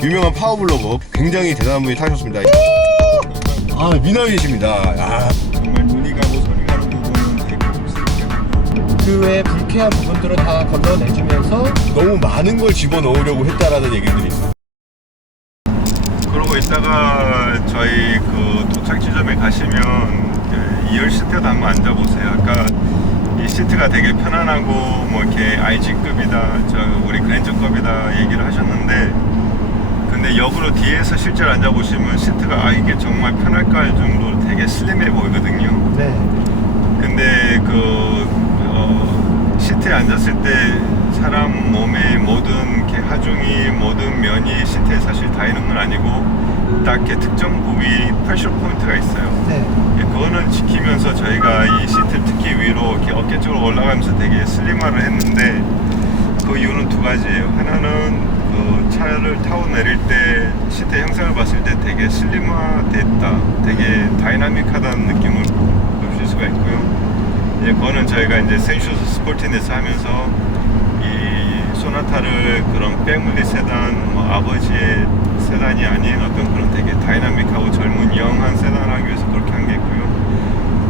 유명한 파워블로거 굉장히 대단한 분이 타셨습니다. 아, 미남이십니다. 아, 정말 눈이 가고 손이 가는 부분은 되게 없습니다. 그 외에 불쾌한 부분들을 다 건져내주면서 너무 많은 걸 집어넣으려고 했다라는 얘기들이 있어요. 그러고 있다가 저희 그 도착 지점에 가시면 2열 시트도 한번 앉아보세요. 아까 이 시트가 되게 편안하고 뭐 이렇게 IG급이다, 우리 그랜저급이다 얘기를 하셨는데, 근데 역으로 뒤에서 실제로 앉아보시면 시트가 이게 정말 편할까 할 정도로 되게 슬림해 보이거든요. 네. 근데 시트에 앉았을 때 사람 몸의 모든 하중이 모든 면이 시트에 사실 다 있는 건 아니고 딱 이렇게 특정 부위 프레셔 포인트가 있어요. 네. 그거는 지키면서 저희가 이 시트 특히 위로 이렇게 어깨 쪽으로 올라가면서 되게 슬림화를 했는데, 그 이유는 두 가지예요. 하나는 그 차를 타고 내릴 때 시트 형상을 봤을 때 되게 슬림화됐다, 되게 다이나믹하다는 느낌을 보실 수가 있고요. 그거는 저희가 이제 센슈스 스포티네스 하면서 이 소나타를 그런 패밀리 세단, 뭐 아버지의 세단이 아닌 어떤 그런 되게 다이나믹하고 젊은 영한 세단을 하기 위해서 그렇게 한 게 있고요.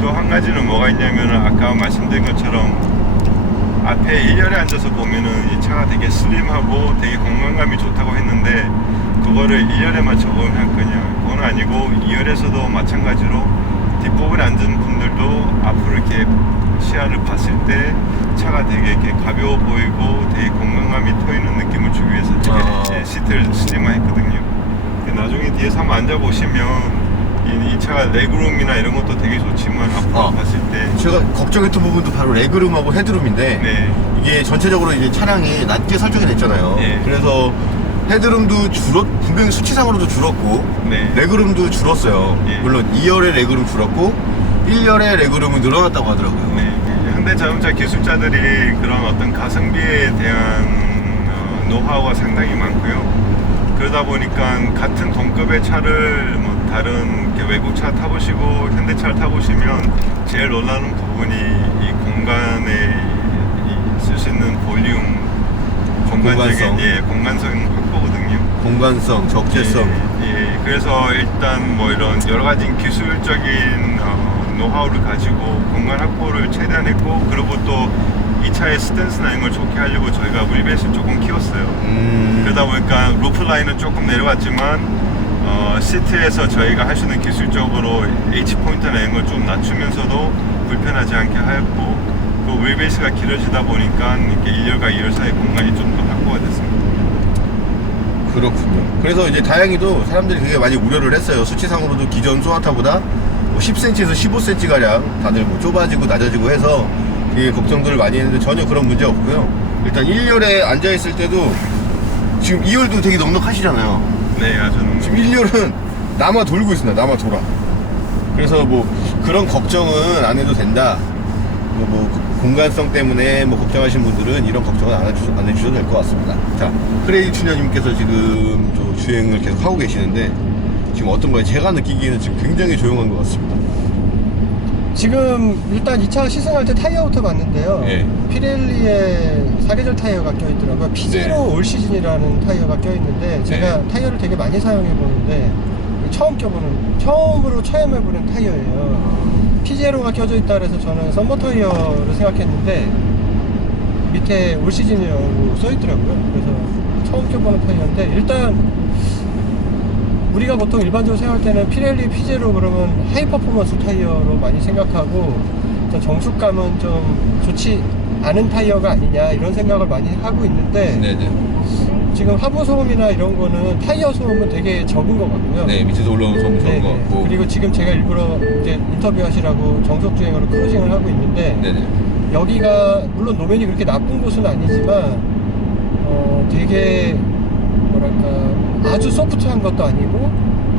또 한 가지는 뭐가 있냐면, 아까 말씀드린 것처럼 앞에 1열에 앉아서 보면은 이 차가 되게 슬림하고 되게 공간감이 좋다고 했는데, 그거를 1열에만 적용할 거냐, 그건 아니고 2열에서도 마찬가지로 뒷부분에 앉은 분들도 앞으로 이렇게 시야를 봤을 때 차가 되게 이렇게 가벼워 보이고 되게 공간감이 트이는 느낌을 주기 위해서 되게 시트를 슬림화했거든요. 나중에 뒤에서 한번 앉아보시면 이 차가 레그룸이나 이런 것도 되게 좋지만 앞으로 봤을 때 제가 걱정했던 부분도 바로 레그룸하고 헤드룸인데, 네. 이게 전체적으로 이제 차량이 낮게 설정이 됐잖아요. 네. 그래서 헤드룸도 분명히 수치상으로도 줄었고, 네. 레그룸도 줄었어요. 네. 물론 2열의 레그룸 줄었고 1열의 레그룸은 늘어났다고 하더라고요. 네. 현대자동차 기술자들이 그런 어떤 가성비에 대한 노하우가 상당히 많고요. 그러다 보니까 같은 동급의 차를 뭐 다른 외국 차 타보시고 현대차를 타보시면 제일 놀라는 부분이 이 공간에 쓸 수 있는 볼륨, 공간적인 공간성 확보거든요. 공간성, 적재성. 예, 그래서 일단 뭐 이런 여러 가지 기술적인 노하우를 가지고 공간 확보를 최대한 했고, 그리고 또 이 차의 스탠스나 이런 걸 좋게 하려고 저희가 휠베이스를 조금 키웠어요. 그러다 보니까 루프 라인은 조금 내려왔지만 시트에서 저희가 할 수 있는 기술적으로 H 포인트나 이런 걸 좀 낮추면서도 불편하지 않게 하였고, 그 휠베이스가 길어지다 보니까 이렇게 1열과 2열 사이 공간이 좀 더 확보가 됐습니다. 그렇군요. 그래서 이제 다행히도 사람들이 되게 많이 우려를 했어요. 수치상으로도 기존 소나타보다 뭐 10cm에서 15cm 가량 다들 뭐 좁아지고 낮아지고 해서 되게 걱정들을 많이 했는데 전혀 그런 문제 없고요. 일단 1열에 앉아있을 때도 지금 2열도 되게 넉넉하시잖아요. 네, 아주 지금 1열은 남아 돌고 있습니다. 남아 돌아. 그래서 뭐 그런 걱정은 안 해도 된다. 뭐 공간성 때문에 뭐 걱정하시는 분들은 이런 걱정은 안 해주셔도 될 것 같습니다. 자, 크레이 추녀님께서 지금 또 주행을 계속 하고 계시는데 지금 어떤 거예요? 제가 느끼기에는 지금 굉장히 조용한 것 같습니다. 지금 일단 이 차 시승할 때 타이어부터 봤는데요. 네. 피렐리의 사계절 타이어가 껴있더라고요. 피제로 네. 올 시즌이라는 타이어가 껴있는데, 제가 타이어를 되게 많이 사용해보는데 처음으로 체험해보는 타이어예요. 피제로가 껴져 있다 그래서 저는 썸머 타이어를 생각했는데 밑에 올 시즌이라고 써있더라고요. 그래서 처음 껴보는 타이어인데, 일단 우리가 보통 일반적으로 생각할 때는 피렐리 피제로 그러면 하이 퍼포먼스 타이어로 많이 생각하고, 정숙감은 좀 좋지 않은 타이어가 아니냐 이런 생각을 많이 하고 있는데, 네네. 지금 하부 소음이나 이런 거는 타이어 소음은 되게 적은 것 같고요. 네, 밑에서 올라오는 소음 적은 것 같고. 그리고 지금 제가 일부러 이제 인터뷰 하시라고 정속 주행으로 크루징을 하고 있는데, 네네. 여기가 물론 노면이 그렇게 나쁜 곳은 아니지만 되게 뭐랄까 아주 소프트한 것도 아니고,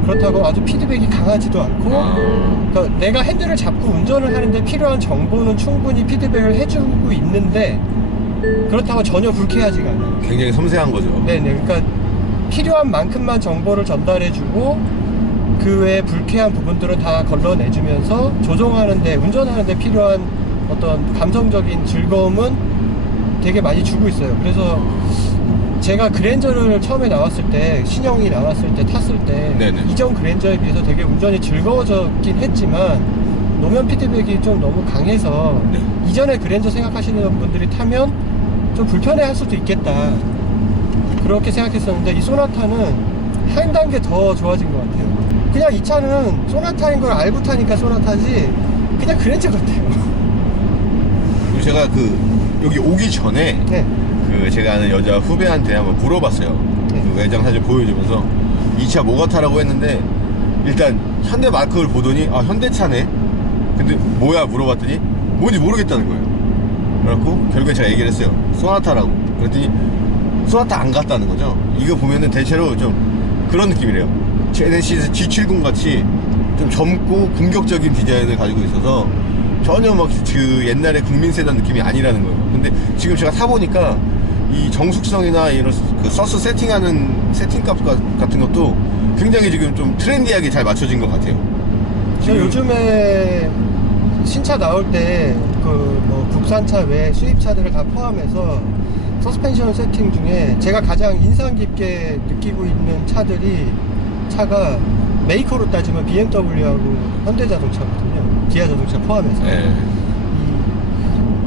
그렇다고 아주 피드백이 강하지도 않고, 그러니까 내가 핸들을 잡고 운전을 하는데 필요한 정보는 충분히 피드백을 해주고 있는데 그렇다고 전혀 불쾌하지가 않아요. 굉장히 섬세한 거죠. 네네. 그러니까 필요한 만큼만 정보를 전달해주고, 그 외에 불쾌한 부분들은 다 걸러내주면서 조종하는데, 운전하는데 필요한 어떤 감성적인 즐거움은 되게 많이 주고 있어요. 그래서 제가 그랜저를 처음에 나왔을 때, 신형이 나왔을 때 탔을 때 네네. 이전 그랜저에 비해서 되게 운전이 즐거워졌긴 했지만 노면 피드백이 좀 너무 강해서 네. 이전에 그랜저 생각하시는 분들이 타면 좀 불편해 할 수도 있겠다, 그렇게 생각했었는데 이 소나타는 한 단계 더 좋아진 것 같아요. 그냥 이 차는 소나타인 걸 알고 타니까 소나타지 그냥 그랜저 같아요. 그리고 제가 여기 오기 전에 네. 제가 아는 여자 후배한테 한번 물어봤어요. 네. 그 외장 사진 보여주면서 이 차 뭐가 타라고 했는데 일단 현대 마크를 보더니 아 현대차네. 근데 뭐야 물어봤더니 뭔지 모르겠다는 거예요. 그래갖고 결국에 제가 얘기를 했어요. 소나타라고. 그랬더니 소나타 안 갔다는 거죠. 이거 보면은 대체로 좀 그런 느낌이래요. 제네시스 G70 같이 좀 젊고 공격적인 디자인을 가지고 있어서 전혀 막 그 옛날에 국민 세단 느낌이 아니라는 거예요. 근데 지금 제가 타보니까 이 정숙성이나 이런 그 서스 세팅하는 세팅값 같은 것도 굉장히 지금 좀 트렌디하게 잘 맞춰진 것 같아요. 저 요즘에 신차 나올 때 그 뭐 국산차 외 수입차들을 다 포함해서 서스펜션 세팅 중에 제가 가장 인상 깊게 느끼고 있는 차가 메이커로 따지면 BMW하고 현대자동차거든요. 기아자동차 포함해서. 네.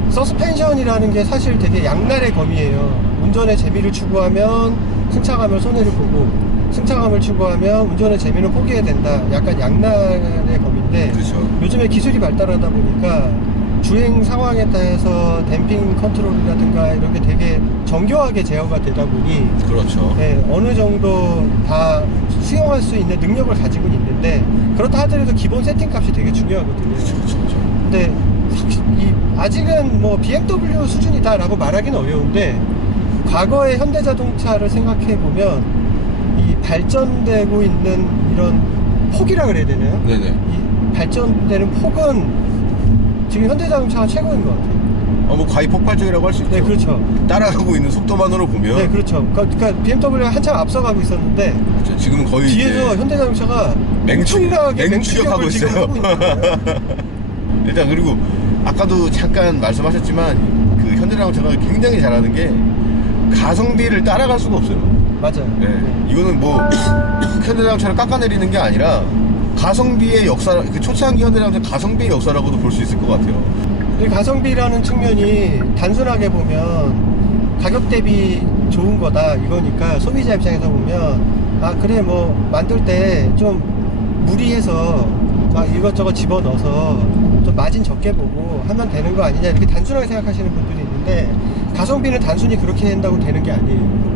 이 서스펜션이라는 게 사실 되게 양날의 검이에요. 운전의 재미를 추구하면 승차감을 손해를 보고, 승차감을 추구하면 운전의 재미는 포기해야 된다. 약간 양날의 검인데, 그렇죠. 요즘에 기술이 발달하다 보니까 주행 상황에 따라서 댐핑 컨트롤이라든가 이런 게 되게 정교하게 제어가 되다 보니 그렇죠. 네, 어느 정도 다 수용할 수 있는 능력을 가지고는 있는데, 그렇다 하더라도 기본 세팅 값이 되게 중요하거든요. 그렇죠. 근데 아직은 뭐 BMW 수준이다라고 말하기는 어려운데, 과거의 현대자동차를 생각해 보면 이 발전되고 있는 이런 폭이라 그래야 되나요? 네네. 이 발전되는 폭은 지금 현대자동차가 최고인 것 같아요. 뭐 과히 폭발적이라고 할 수 있죠. 네, 그렇죠. 따라가고 있는 속도만으로 보면. 네, 그렇죠. 그러니까 BMW가 한참 앞서가고 있었는데 그렇죠. 지금은 거의 뒤에서 이제 현대자동차가 맹추격하고 맹추격을 지금 있어요. 하고 있는 거예요. 일단 그리고 아까도 잠깐 말씀하셨지만 그 현대자동차가 굉장히 잘하는 게 가성비를 따라갈 수가 없어요. 맞아요. 네. 이거는 뭐 현대자동차를 깎아내리는 게 아니라 가성비의 역사, 그 초창기 현대자동차 가성비의 역사라고도 볼 수 있을 것 같아요. 이 가성비라는 측면이 단순하게 보면 가격 대비 좋은 거다 이거니까, 소비자 입장에서 보면 아 그래 뭐 만들 때 좀 무리해서 막 이것저것 집어넣어서 좀 마진 적게 보고 하면 되는 거 아니냐, 이렇게 단순하게 생각하시는 분들이 있는데, 가성비는 단순히 그렇게 된다고 되는 게 아니에요.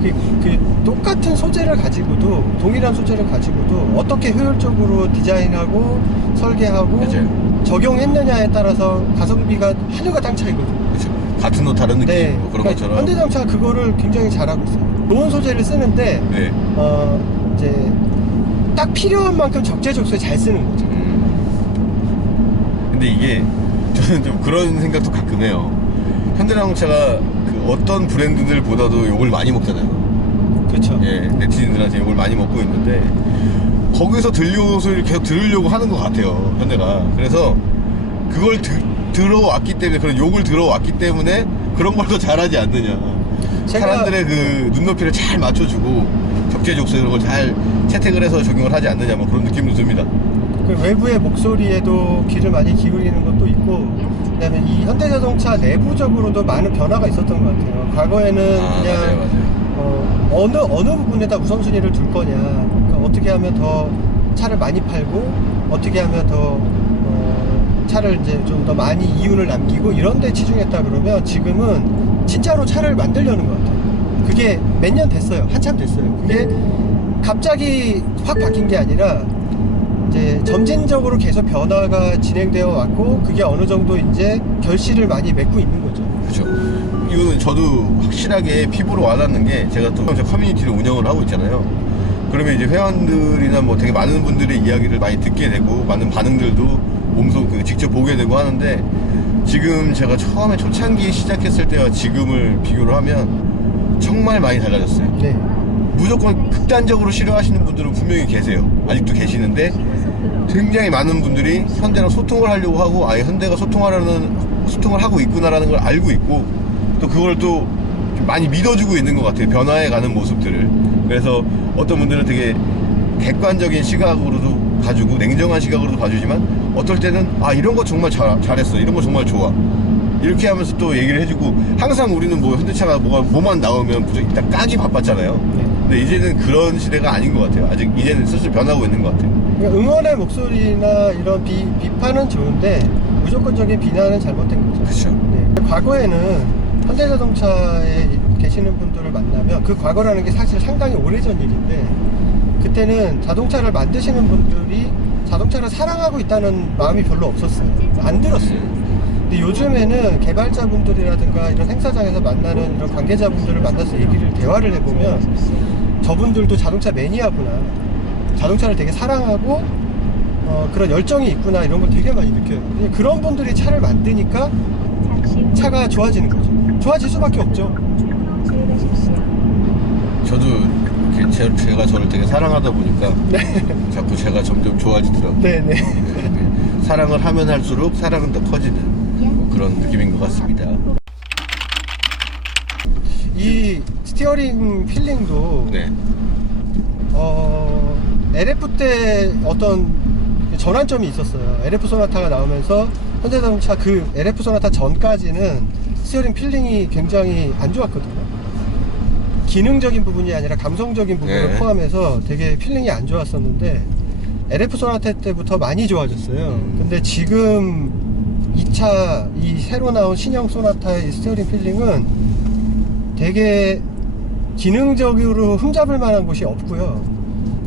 그 똑같은 소재를 가지고도, 동일한 소재를 가지고도 어떻게 효율적으로 디자인하고 설계하고 맞아요. 적용했느냐에 따라서 가성비가 하늘과 땅 차이거든요. 그렇죠. 같은 옷 다른 느낌 네, 뭐 그런 그러니까 것처럼. 현대자동차가 그거를 굉장히 잘하고 있어요. 좋은 소재를 쓰는데 네. 이제 딱 필요한 만큼 적재적소에 잘 쓰는 거죠. 근데 이게 저는 좀 그런 생각도 가끔 해요. 현대자동차가 그 어떤 브랜드들보다도 욕을 많이 먹잖아요. 그렇죠. 예, 네티즌들한테 욕을 많이 먹고 있는데 거기서 들려온 소리를 계속 들으려고 하는 것 같아요, 현대가. 그래서 그걸 들어왔기 때문에, 그런 욕을 들어왔기 때문에 그런 걸 더 잘하지 않느냐. 사람들의 그 눈높이를 잘 맞춰주고 적재적소에 그런 걸 잘 채택을 해서 적용을 하지 않느냐, 뭐 그런 느낌도 듭니다. 그 외부의 목소리에도 귀를 많이 기울이는 것도 있고, 그다음에 이 현대자동차 내부적으로도 많은 변화가 있었던 것 같아요. 과거에는 그냥 맞아요. 어느 부분에다 우선순위를 둘 거냐, 그러니까 어떻게 하면 더 차를 많이 팔고 어떻게 하면 더 차를 이제 좀 더 많이 이윤을 남기고 이런 데 치중했다 그러면, 지금은 진짜로 차를 만들려는 것 같아요. 그게 몇 년 됐어요. 한참 됐어요. 그게 갑자기 확 바뀐 게 아니라 이제 점진적으로 계속 변화가 진행되어 왔고, 그게 어느 정도 이제 결실을 많이 맺고 있는 거죠. 그렇죠. 이거는 저도 확실하게 피부로 와닿는 게, 제가 또 커뮤니티를 운영을 하고 있잖아요. 그러면 이제 회원들이나 뭐 되게 많은 분들의 이야기를 많이 듣게 되고, 많은 반응들도 몸소 직접 보게 되고 하는데, 지금 제가 처음에 초창기 시작했을 때와 지금을 비교를 하면 정말 많이 달라졌어요. 네. 무조건 극단적으로 싫어하시는 분들은 분명히 계세요. 아직도 계시는데 굉장히 많은 분들이 현대랑 소통을 하려고 하고 아예 현대가 소통을 하고 있구나라는 걸 알고 있고 또 그걸 또 좀 많이 믿어주고 있는 것 같아요. 변화해 가는 모습들을. 그래서 어떤 분들은 되게 객관적인 시각으로도 봐주고 냉정한 시각으로도 봐주지만 어떨 때는 아 이런 거 정말 잘했어, 이런 거 정말 좋아, 이렇게 하면서 또 얘기를 해주고. 항상 우리는 뭐 현대차가 뭐만 나오면 무조건 일단 까기 바빴잖아요. 근데 이제는 그런 시대가 아닌 것 같아요. 아직 이제는 슬슬 변하고 있는 것 같아요. 그러니까 응원의 목소리나 이런 비판은 좋은데 무조건적인 비난은 잘못된 거죠. 그렇죠. 네. 과거에는 현대자동차에 계시는 분들을 만나면 그 과거라는 게 사실 상당히 오래전 일인데 그때는 자동차를 만드시는 분들이 자동차를 사랑하고 있다는 마음이 별로 없었어요. 안 들었어요. 근데 요즘에는 개발자분들이라든가 이런 행사장에서 만나는 이런 관계자분들을 만나서 대화를 해보면 저분들도 자동차 매니아구나, 자동차를 되게 사랑하고 그런 열정이 있구나, 이런 걸 되게 많이 느껴요. 그런 분들이 차를 만드니까 차가 좋아지는 거죠. 좋아질 수밖에 없죠. 저도 이렇게 제가 저를 되게 사랑하다 보니까 자꾸 제가 점점 좋아지더라고요. 네네. 사랑을 하면 할수록 사랑은 더 커지는 뭐 그런 느낌인 것 같습니다. 이 스티어링 필링도 네. LF 때 어떤 전환점이 있었어요. LF 소나타가 나오면서 현대자동차 그 LF 소나타 전까지는 스티어링 필링이 굉장히 안 좋았거든요. 기능적인 부분이 아니라 감성적인 부분을 네. 포함해서 되게 필링이 안 좋았었는데 LF 소나타 때부터 많이 좋아졌어요. 근데 지금 이 새로 나온 신형 소나타의 스티어링 필링은 되게 기능적으로 흠잡을 만한 곳이 없고요.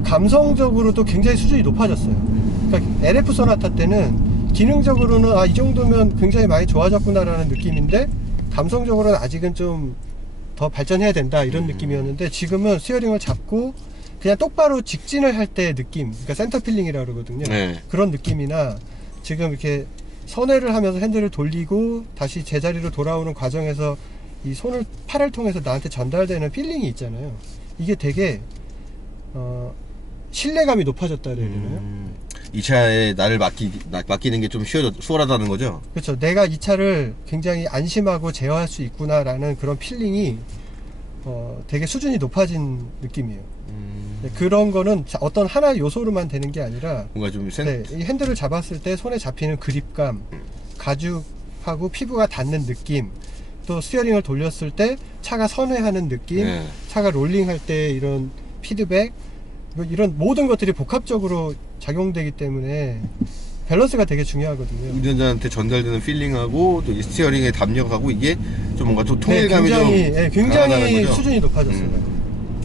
감성적으로도 굉장히 수준이 높아졌어요. 그러니까 LF 소나타 때는 기능적으로는 이 정도면 굉장히 많이 좋아졌구나라는 느낌인데 감성적으로는 아직은 좀 더 발전해야 된다, 이런 느낌이었는데 지금은 스티어링을 잡고 그냥 똑바로 직진을 할 때 느낌, 그러니까 센터 필링이라고 그러거든요. 네. 그런 느낌이나 지금 이렇게 선회를 하면서 핸들을 돌리고 다시 제자리로 돌아오는 과정에서 이 팔을 통해서 나한테 전달되는 필링이 있잖아요. 이게 되게 신뢰감이 높아졌다 그래야 되나요? 이 차에 나를 맡기는 게 좀 수월하다는 거죠? 그렇죠. 내가 이 차를 굉장히 안심하고 제어할 수 있구나라는 그런 필링이 되게 수준이 높아진 느낌이에요. 네, 그런 거는 어떤 하나의 요소로만 되는 게 아니라 뭔가 좀 이 핸들을 잡았을 때 손에 잡히는 그립감, 가죽하고 피부가 닿는 느낌, 또 스티어링을 돌렸을 때 차가 선회하는 느낌, 네. 차가 롤링할 때 이런 피드백, 이런 모든 것들이 복합적으로 작용되기 때문에 밸런스가 되게 중요하거든요. 운전자한테 전달되는 필링하고 또 이 스티어링의 담력하고 이게 좀 뭔가 좀 통일감이 굉장히 강하다는 거죠? 수준이 높아졌어요.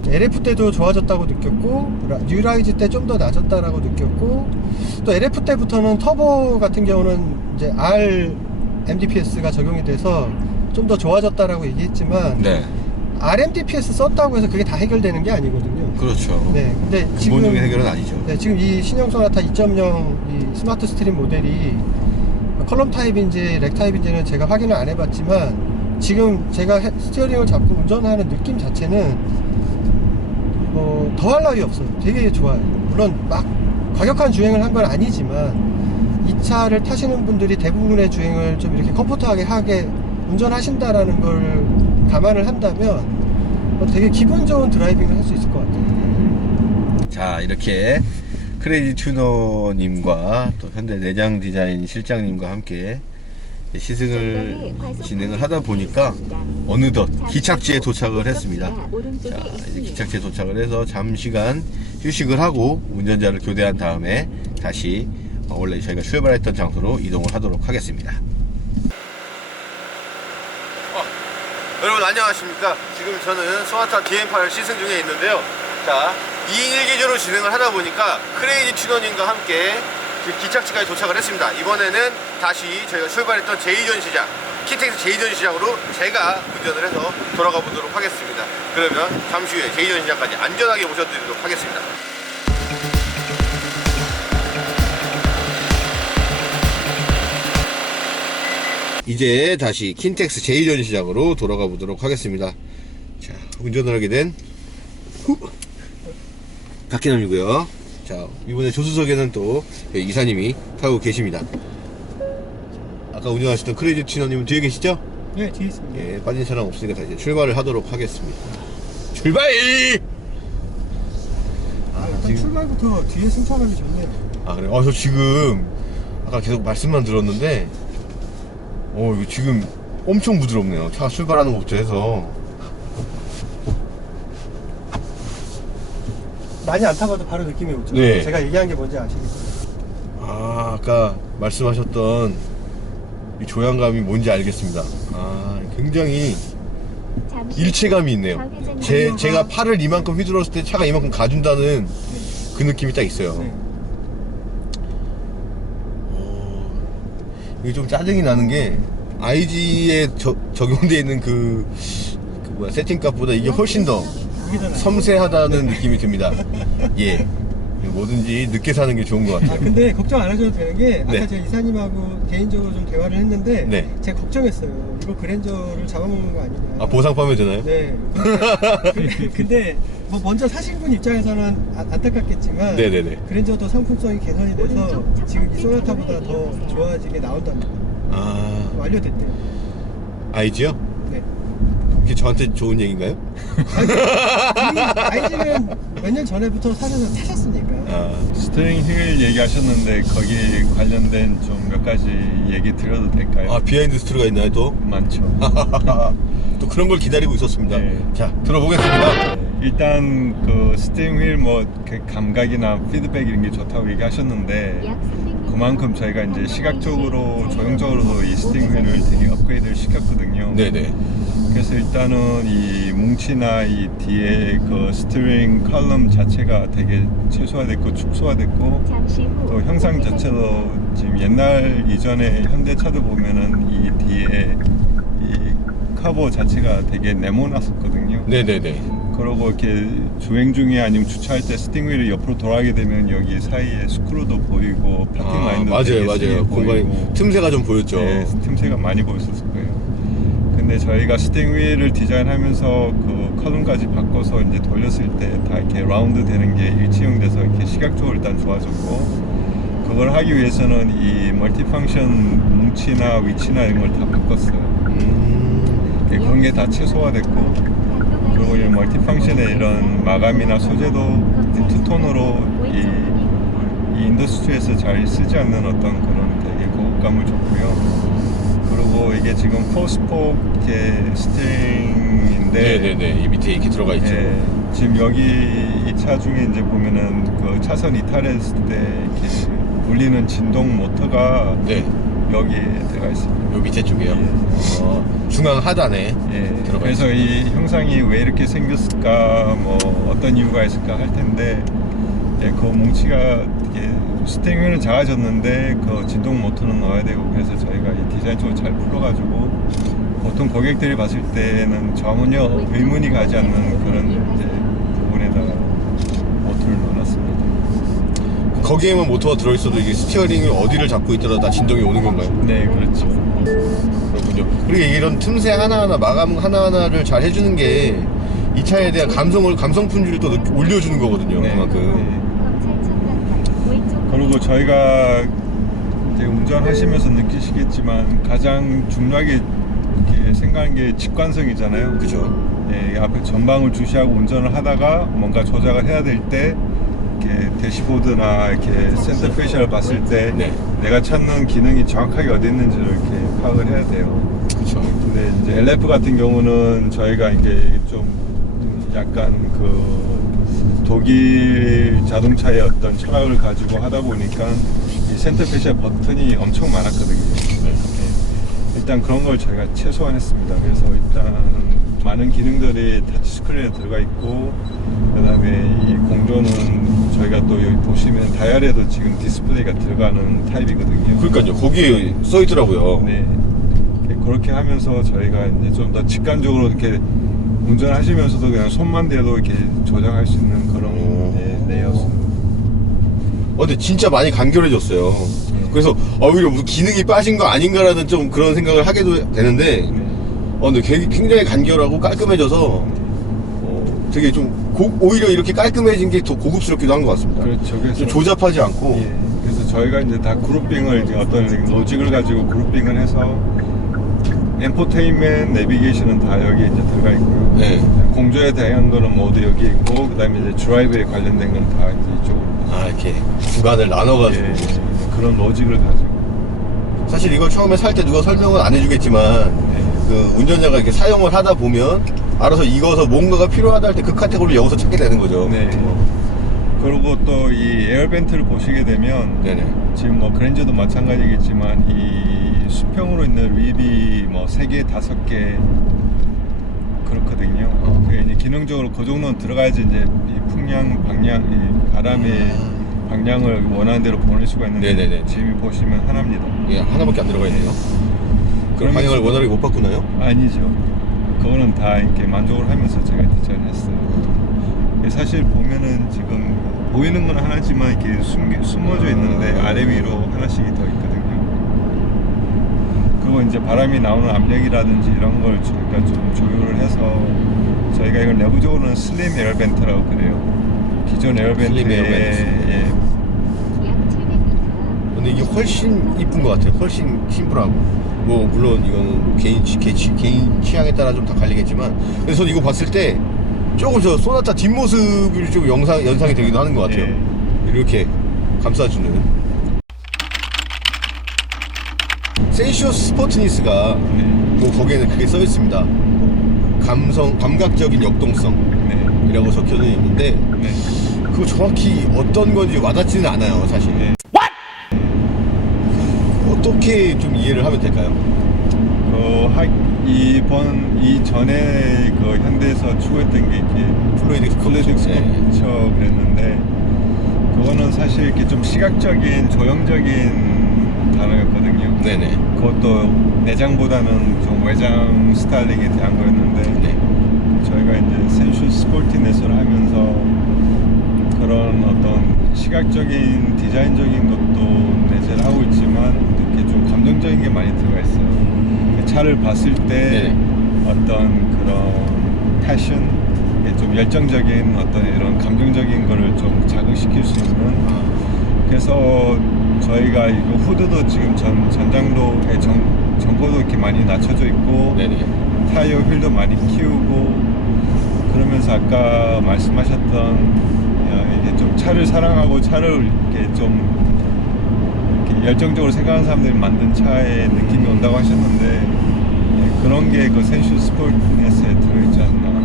LF 때도 좋아졌다고 느꼈고 뉴라이즈 때 좀 더 낮았다라고 느꼈고 또 LF 때부터는 터보 같은 경우는 이제 RMDPS가 적용이 돼서 좀 더 좋아졌다라고 얘기했지만 네. RMDPS 썼다고 해서 그게 다 해결되는 게 아니거든요. 그렇죠. 네, 근데 지금 근본적인 해결은 아니죠. 네, 지금 이 신형 소나타 2.0 이 스마트 스트림 모델이 컬럼 타입인지 렉 타입인지는 제가 확인을 안 해봤지만 지금 제가 스티어링을 잡고 운전하는 느낌 자체는 더할 나위 없어요. 되게 좋아요. 물론 막 과격한 주행을 한 건 아니지만 이 차를 타시는 분들이 대부분의 주행을 좀 이렇게 컴포트하게 운전하신다라는 걸 감안을 한다면 되게 기분 좋은 드라이빙을 할 수 있을 것 같아요. 자, 이렇게 크레이지 튜너님과 또 현대 내장 디자인 실장님과 함께 시승을 진행을 하다 보니까 어느덧 기착지에 도착을 했습니다. 자, 이제 기착지에 도착을 해서 잠시간 휴식을 하고 운전자를 교대한 다음에 다시 원래 저희가 출발했던 장소로 이동을 하도록 하겠습니다. 여러분 안녕하십니까. 지금 저는 소나타 DM8 시승 중에 있는데요. 자, 2인 1기조로 진행을 하다 보니까 크레이지 튜너님과 함께 기착지까지 도착을 했습니다. 이번에는 다시 저희가 출발했던 제2전 시장, 킨텍스 제2전 시장으로 제가 운전을 해서 돌아가 보도록 하겠습니다. 그러면 잠시 후에 제2전 시장까지 안전하게 모셔드리도록 하겠습니다. 이제 다시 킨텍스 제2전 시장으로 돌아가 보도록 하겠습니다. 자, 운전을 하게 된 박기남이고요. 자, 이번에 조수석에는 또 이사님이 타고 계십니다. 아까 운전하시던 크레이지 치너님은 뒤에 계시죠? 네, 뒤에 있습니다. 예, 빠진 차량 없으니까 다 이제 출발을 하도록 하겠습니다. 출발! 일단 출발부터 뒤에 승차감이 좋네요. 아, 그래. 저 지금 아까 계속 말씀만 들었는데, 이거 지금 엄청 부드럽네요. 차 출발하는 것부터 해서. 많이 안 타봐도 바로 느낌이 오죠. 네. 제가 얘기한 게 뭔지 아시겠어요? 아까 말씀하셨던 이 조향감이 뭔지 알겠습니다. 굉장히 일체감이 있네요. 제가 팔을 이만큼 휘둘렀을 때 차가 이만큼 가준다는 그 느낌이 딱 있어요. 네. 이게 좀 짜증이 나는 게 IG에 적용되어 있는 그 세팅값보다 이게 훨씬 더 이게 더 나아요. 섬세하다는 느낌이 듭니다. 예. 뭐든지 늦게 사는 게 좋은 것 같아요. 근데 걱정 안 하셔도 되는 게 아까 네. 제가 이사님하고 개인적으로 좀 대화를 했는데 네. 제가 걱정했어요. 이거 그랜저를 잡아먹는 거 아니냐. 보상 파면 되나요? 네. 근데 뭐 먼저 사신 분 입장에서는 안타깝겠지만 네네네. 그랜저도 상품성이 개선이 돼서 지금 이 소나타보다 더 좋아지게 나온답니다. 완료됐대요. IG요? 네. 그게 저한테 좋은 얘기인가요? 이미 IG는 몇 년 전에부터 사셔서 타셨으니까. 스티어링 휠 얘기하셨는데 거기 관련된 좀 몇 가지 얘기 드려도 될까요? 비하인드 스토리가 있나요 또? 많죠. 또 그런 걸 기다리고 있었습니다. 네. 자, 들어보겠습니다. 일단 그 스티어링 휠 그 감각이나 피드백 이런 게 좋다고 얘기하셨는데 그만큼 저희가 이제 시각적으로 조형적으로도 이 스티어링 휠을 되게 업그레이드를 시켰거든요. 네네. 그래서 일단은 이 뭉치나 이 뒤에 그 스티어링 컬럼 자체가 되게 최소화됐고 축소화됐고 또 형상 자체도 지금 옛날 이전에 현대차도 보면은 이 뒤에 이 커버 자체가 되게 네모났었거든요. 네네네. 그러고 이렇게 주행 중에 아니면 주차할 때 스팅 휠을 옆으로 돌아가게 되면 여기 사이에 스크루도 보이고 파킹 라인도 되게 맞아요. 세게 공간이 보이고 틈새가 좀 보였죠. 네, 틈새가 많이 보였었을 거예요. 근데 저희가 스팅 휠을 디자인하면서 그 컬럼까지 바꿔서 이제 돌렸을 때 다 이렇게 라운드 되는 게 일치형돼서 이렇게 시각적으로 일단 좋아졌고 그걸 하기 위해서는 이 멀티펑션 뭉치나 위치나 이런 걸 다 바꿨어요. 그런 게 다 최소화됐고 그리고 이 멀티펑션의 이런 마감이나 소재도 투톤으로 이 인더스트리에서 잘 쓰지 않는 어떤 그런 되게 고급감을 줬고요. 그리고 이게 지금 포스포 스티어링인데 네네네. 이 밑에 이렇게 들어가 있죠. 지금 여기 이 차 중에 이제 보면은 그 차선 이탈했을 때 이렇게 울리는 진동 모터가 네. 여기에 들어가 있습니다. 요 밑에 쪽이요. 중앙 하단에 들어가 그래서 이 형상이 왜 이렇게 생겼을까, 뭐 어떤 이유가 있을까 할 텐데, 그 뭉치가 되게 스티어링 휠은 작아졌는데 그 진동 모터는 넣어야 되고 그래서 저희가 이 디자인적으로 잘 풀어가지고 보통 고객들이 봤을 때는 전혀 의문이 가지 않는 그런 이제 부분에다가 모터를 넣어놨습니다. 거기에만 모터가 들어있어도 이게 스티어링이 어디를 잡고 있더라도 다 진동이 오는 건가요? 네, 그렇죠. 그렇군요. 그리고 이런 틈새 하나하나 마감 하나하나를 잘 해주는 게 이 차에 대한 감성 품질을 또 올려주는 거거든요. 네, 그만큼. 그리고 저희가 이제 운전하시면서 느끼시겠지만 가장 중요하게 이렇게 생각하는 게 직관성이잖아요. 그죠. 앞에 전방을 주시하고 운전을 하다가 뭔가 조작을 해야 될 때 이렇게 대시보드나 이렇게 센터 페이셜을 봤을 때 네. 내가 찾는 기능이 정확하게 어디 있는지를 이렇게 파악을 해야 돼요. 그렇죠. 근데 이제 LF 같은 경우는 저희가 이게 좀 약간 그 독일 자동차의 어떤 철학을 가지고 하다 보니까 이 센터 페이셜 버튼이 엄청 많았거든요. 일단 그런 걸 저희가 최소화했습니다. 그래서 일단 많은 기능들이 터치스크린에 들어가 있고 그 다음에 이 공조는 저희가 또 여기 보시면 다이얼에도 지금 디스플레이가 들어가는 타입이거든요. 그러니까요. 거기에 써 있더라고요. 네. 그렇게 하면서 저희가 이제 좀 더 직관적으로 이렇게 운전하시면서도 그냥 손만 대도 이렇게 조작할 수 있는 그런 레이아웃입니다. 근데 진짜 많이 간결해졌어요. 그래서 오히려 무슨 기능이 빠진 거 아닌가라는 좀 그런 생각을 하게도 되는데 근데 굉장히 간결하고 깔끔해져서 되게 좀 오히려 이렇게 깔끔해진 게 더 고급스럽기도 한 것 같습니다. 그렇죠. 그래서 좀 조잡하지 않고. 예, 그래서 저희가 이제 다 그룹핑을 이제 어떤 로직을 가지고 그룹핑을 해서 엔포테인먼트, 내비게이션은 다 여기 이제 들어가 있고요. 네. 공조에 대한 거는 모두 여기 있고, 그다음에 이제 드라이브에 관련된 건 다 이제 이쪽으로. 아, 이렇게 구간을 나눠가지고. 예, 그런 로직을 가지고. 사실 이걸 처음에 살 때 누가 설명은 안 해주겠지만, 예. 그 운전자가 이렇게 사용을 하다 보면 알아서 익어서 뭔가가 필요하다 할 때 그 카테고리를 여기서 찾게 되는 거죠. 네. 그리고 또 이 에어벤트를 보시게 되면 네네. 지금 뭐 그랜저도 마찬가지겠지만 이 수평으로 있는 립이 뭐 3개, 5개 그렇거든요. 그게 이제 기능적으로 그 정도는 들어가야지 이제 이 풍량, 방향, 이 바람의 방향을 원하는 대로 보낼 수가 있는데 네네네. 지금 보시면 하나입니다. 예, 하나밖에 안 들어가 있네요. 그럼 그러면 방향을 지금- 원활하게 못 바꾸나요? 아니죠. 그거는 다 이렇게 만족을 하면서 제가 디자인했어요. 사실 보면은 지금 보이는 건 하나지만 이렇게 숨어져 있는데 아래 위로 하나씩이 더 있거든요. 그리고 이제 바람이 나오는 압력이라든지 이런 걸 저희가 좀 조율을 해서 저희가 이걸 내부적으로는 슬림 에어벤트라고 그래요. 기존 슬림 에어벤트에 에어벤트. 예, 근데 이게 훨씬 이쁜 것 같아요. 훨씬 심플하고. 뭐 물론 이거는 개인 취향에 따라 좀 다 갈리겠지만, 근데 저는 이거 봤을 때 조금 저 소나타 뒷모습이 좀 연상이 되기도 하는 것 같아요. 예. 이렇게 감싸주는. 센슈어스 스포트니스가 네, 뭐 거기에는 그게 써 있습니다. 감각적인 역동성이라고 네, 적혀져 있는데 네. 그거 정확히 어떤 건지 와닿지는 않아요, 사실. 네. 어떻게 좀 이해를 하면 될까요? 이전에 그 현대에서 추구했던 게 이렇게 플루이드 플루이드 스컬프처 그랬는데 그거는 사실 이렇게 좀 시각적인 조형적인 단어였거든요. 네네. 그것도 내장보다는 좀 외장 스타일링에 대한 거였는데 네. 저희가 이제 센슈 스포티넷을 하면서 그런 어떤 시각적인 디자인적인 것도 내재를 하고 있지만 이렇게 좀 감정적인 게 많이 들어가 있어요. 그 차를 봤을 때 네네. 어떤 그런 패션, 좀 열정적인 어떤 이런 감정적인 거를 좀 자극시킬 수 있는. 그래서 저희가 이거 후드도 지금 전장도의 전고도 이렇게 많이 낮춰져 있고 네네. 타이어 휠도 많이 키우고 그러면서 아까 말씀하셨던 이게 좀 차를 사랑하고 차를 이렇게 좀 이렇게 열정적으로 생각하는 사람들이 만든 차의 느낌이 온다고 하셨는데 그런 게 그 센슈 스포츠에 들어있지 않나.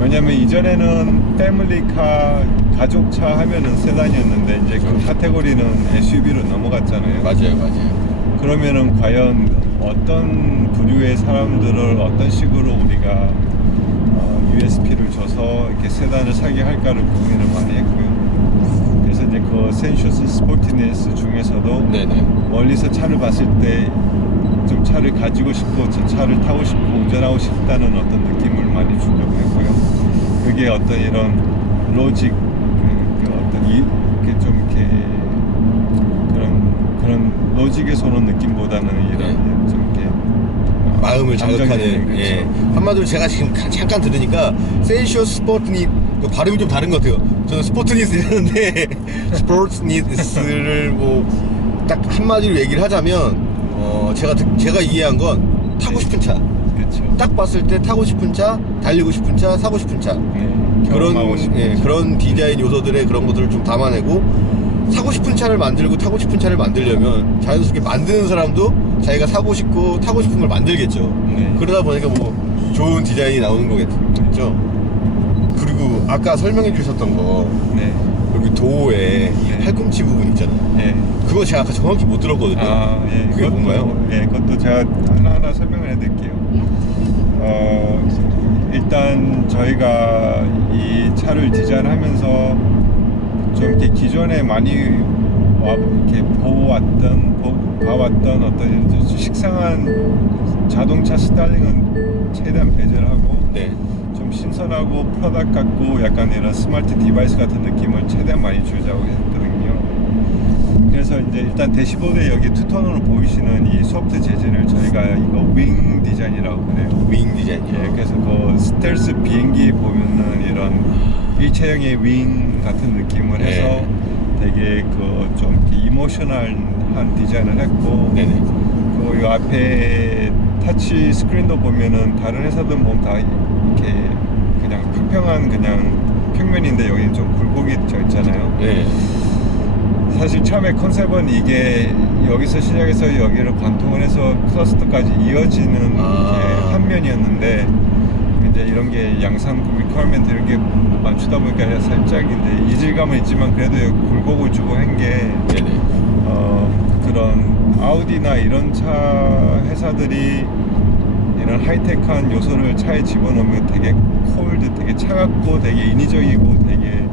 왜냐면 이전에는 패밀리카 가족차 하면은 세단이었는데 이제 그 카테고리는 SUV로 넘어갔잖아요. 맞아요. 그러면은 과연 어떤 부류의 사람들을 어떤 식으로 우리가 USP를 줘서 이렇게 세단을 사게 할까를 고민을 많이 했고요. 그래서 이제 그 센슈스 스포티니스 중에서도 네네. 멀리서 차를 봤을 때 좀 차를 가지고 싶고 저 차를 타고 싶고 운전하고 싶다는 어떤 느낌을 많이 주려고 했고요. 그게 어떤 이런 로직 그 어떤 이렇게 좀 이렇게 그런 로직에서 오는 느낌보다는 이런 네. 좀 이렇게 마음을 자극하는. 감정적인, 예. 그렇죠. 한마디로 제가 지금 잠깐 들으니까 센슈어스 스포트니 발음이 좀 다른 것 같아요. 저는 스포트니스 했는데 스포트니스를 뭐 딱 한마디로 얘기를 하자면 제가 이해한 건 타고 싶은 차. 그렇죠. 딱 봤을 때 타고 싶은 차, 달리고 싶은 차, 사고 싶은 차. 그런 그런 디자인 요소들의 그런 것들을 좀 담아내고 사고 싶은 차를 만들고 타고 싶은 차를 만들려면 자연스럽게 만드는 사람도 자기가 사고 싶고 타고 싶은 걸 만들겠죠. 네. 그러다 보니까 뭐 좋은 디자인이 나오는 거겠죠. 그리고 아까 설명해 주셨던 거 네. 여기 도어에 이 네. 팔꿈치 부분 있잖아요. 예. 그거 제가 아까 정확히 못 들었거든요. 예. 그게 뭔가요? 예, 그것도 제가 하나하나 설명을 해드릴게요. 일단 저희가 이 차를 디자인하면서 좀 이렇게 기존에 많이 이렇게 봐왔던 어떤 식상한 자동차 스타일링은 최대한 배제를 하고 네. 좀 신선하고 프로덕트 같고 약간 이런 스마트 디바이스 같은 느낌을 최대한 많이 주자고 했거든요. 그래서 이제 일단 대시보드에 여기 투톤으로 보이시는 이 소프트 재질을 저희가 이거 윙 디자인이라고 그래요. 윙 디자인이요. 예, 그래서 그 스텔스 비행기 보면은 이런 일체형의 윙 같은 느낌을 해서 네. 되게 그 좀 이모셔널한 디자인을 했고, 네네. 그리고 이 앞에 터치 스크린도 보면은 다른 회사들 보면 다 이렇게 그냥 평평한 그냥 평면인데 여기는 좀 굴곡이 져 있잖아요. 네. 사실 처음에 컨셉은 이게 여기서 시작해서 여기를 관통을 해서 클러스터까지 이어지는 게 한 면이었는데, 이제 이런 게 양산 리퀘어먼트 이런 게 맞추다 보니까 살짝 이제 이질감은 있지만 그래도 여기 굴곡을 주고 한 게 네네. 그런 아우디나 이런 차 회사들이 이런 하이테크한 요소를 차에 집어넣으면 되게 콜드, 되게 차갑고 되게 인위적이고 되게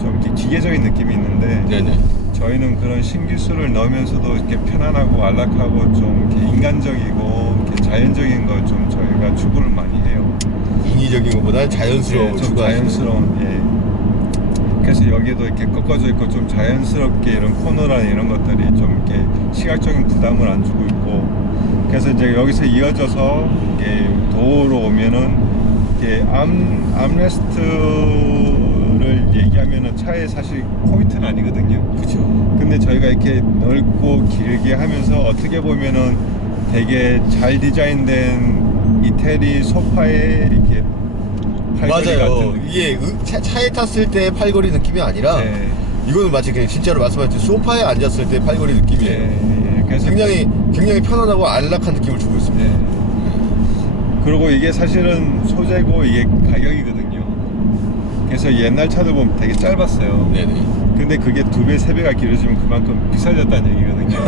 좀 이렇게 기계적인 느낌이 있는데, 네네. 저희는 그런 신기술을 넣으면서도 이렇게 편안하고 안락하고 좀 이렇게 인간적이고 이렇게 자연적인 걸 좀 저희가 추구를 많이 해요. 인위적인 것보다 자연스러운 예, 좀 자연스러운. 예. 그래서 여기도 이렇게 꺾어져 있고 좀 자연스럽게 이런 코너나 이런 것들이 좀 이렇게 시각적인 부담을 안 주고 있고, 그래서 이제 여기서 이어져서 이게 도어로 오면은 이게 암레스트를 얘기하면은 차에 사실 포인트는 아니거든요. 그렇죠. 근데 저희가 이렇게 넓고 길게 하면서 어떻게 보면은 되게 잘 디자인된 이태리 소파에 이렇게 팔걸이 맞아요. 같은 이게 차에 탔을 때 팔걸이 느낌이 아니라 네. 이거는 마치 그냥 진짜로 말씀하신 소파에 앉았을 때 팔걸이 느낌이에요. 네. 그래서 굉장히 편안하고 안락한 느낌을 주고 있습니다. 네. 그리고 이게 사실은 소재고 이게 가격이거든요. 그래서 옛날 차들 보면 되게 짧았어요. 네네. 근데 그게 2배, 3배가 길어지면 그만큼 비싸졌다는 얘기거든요.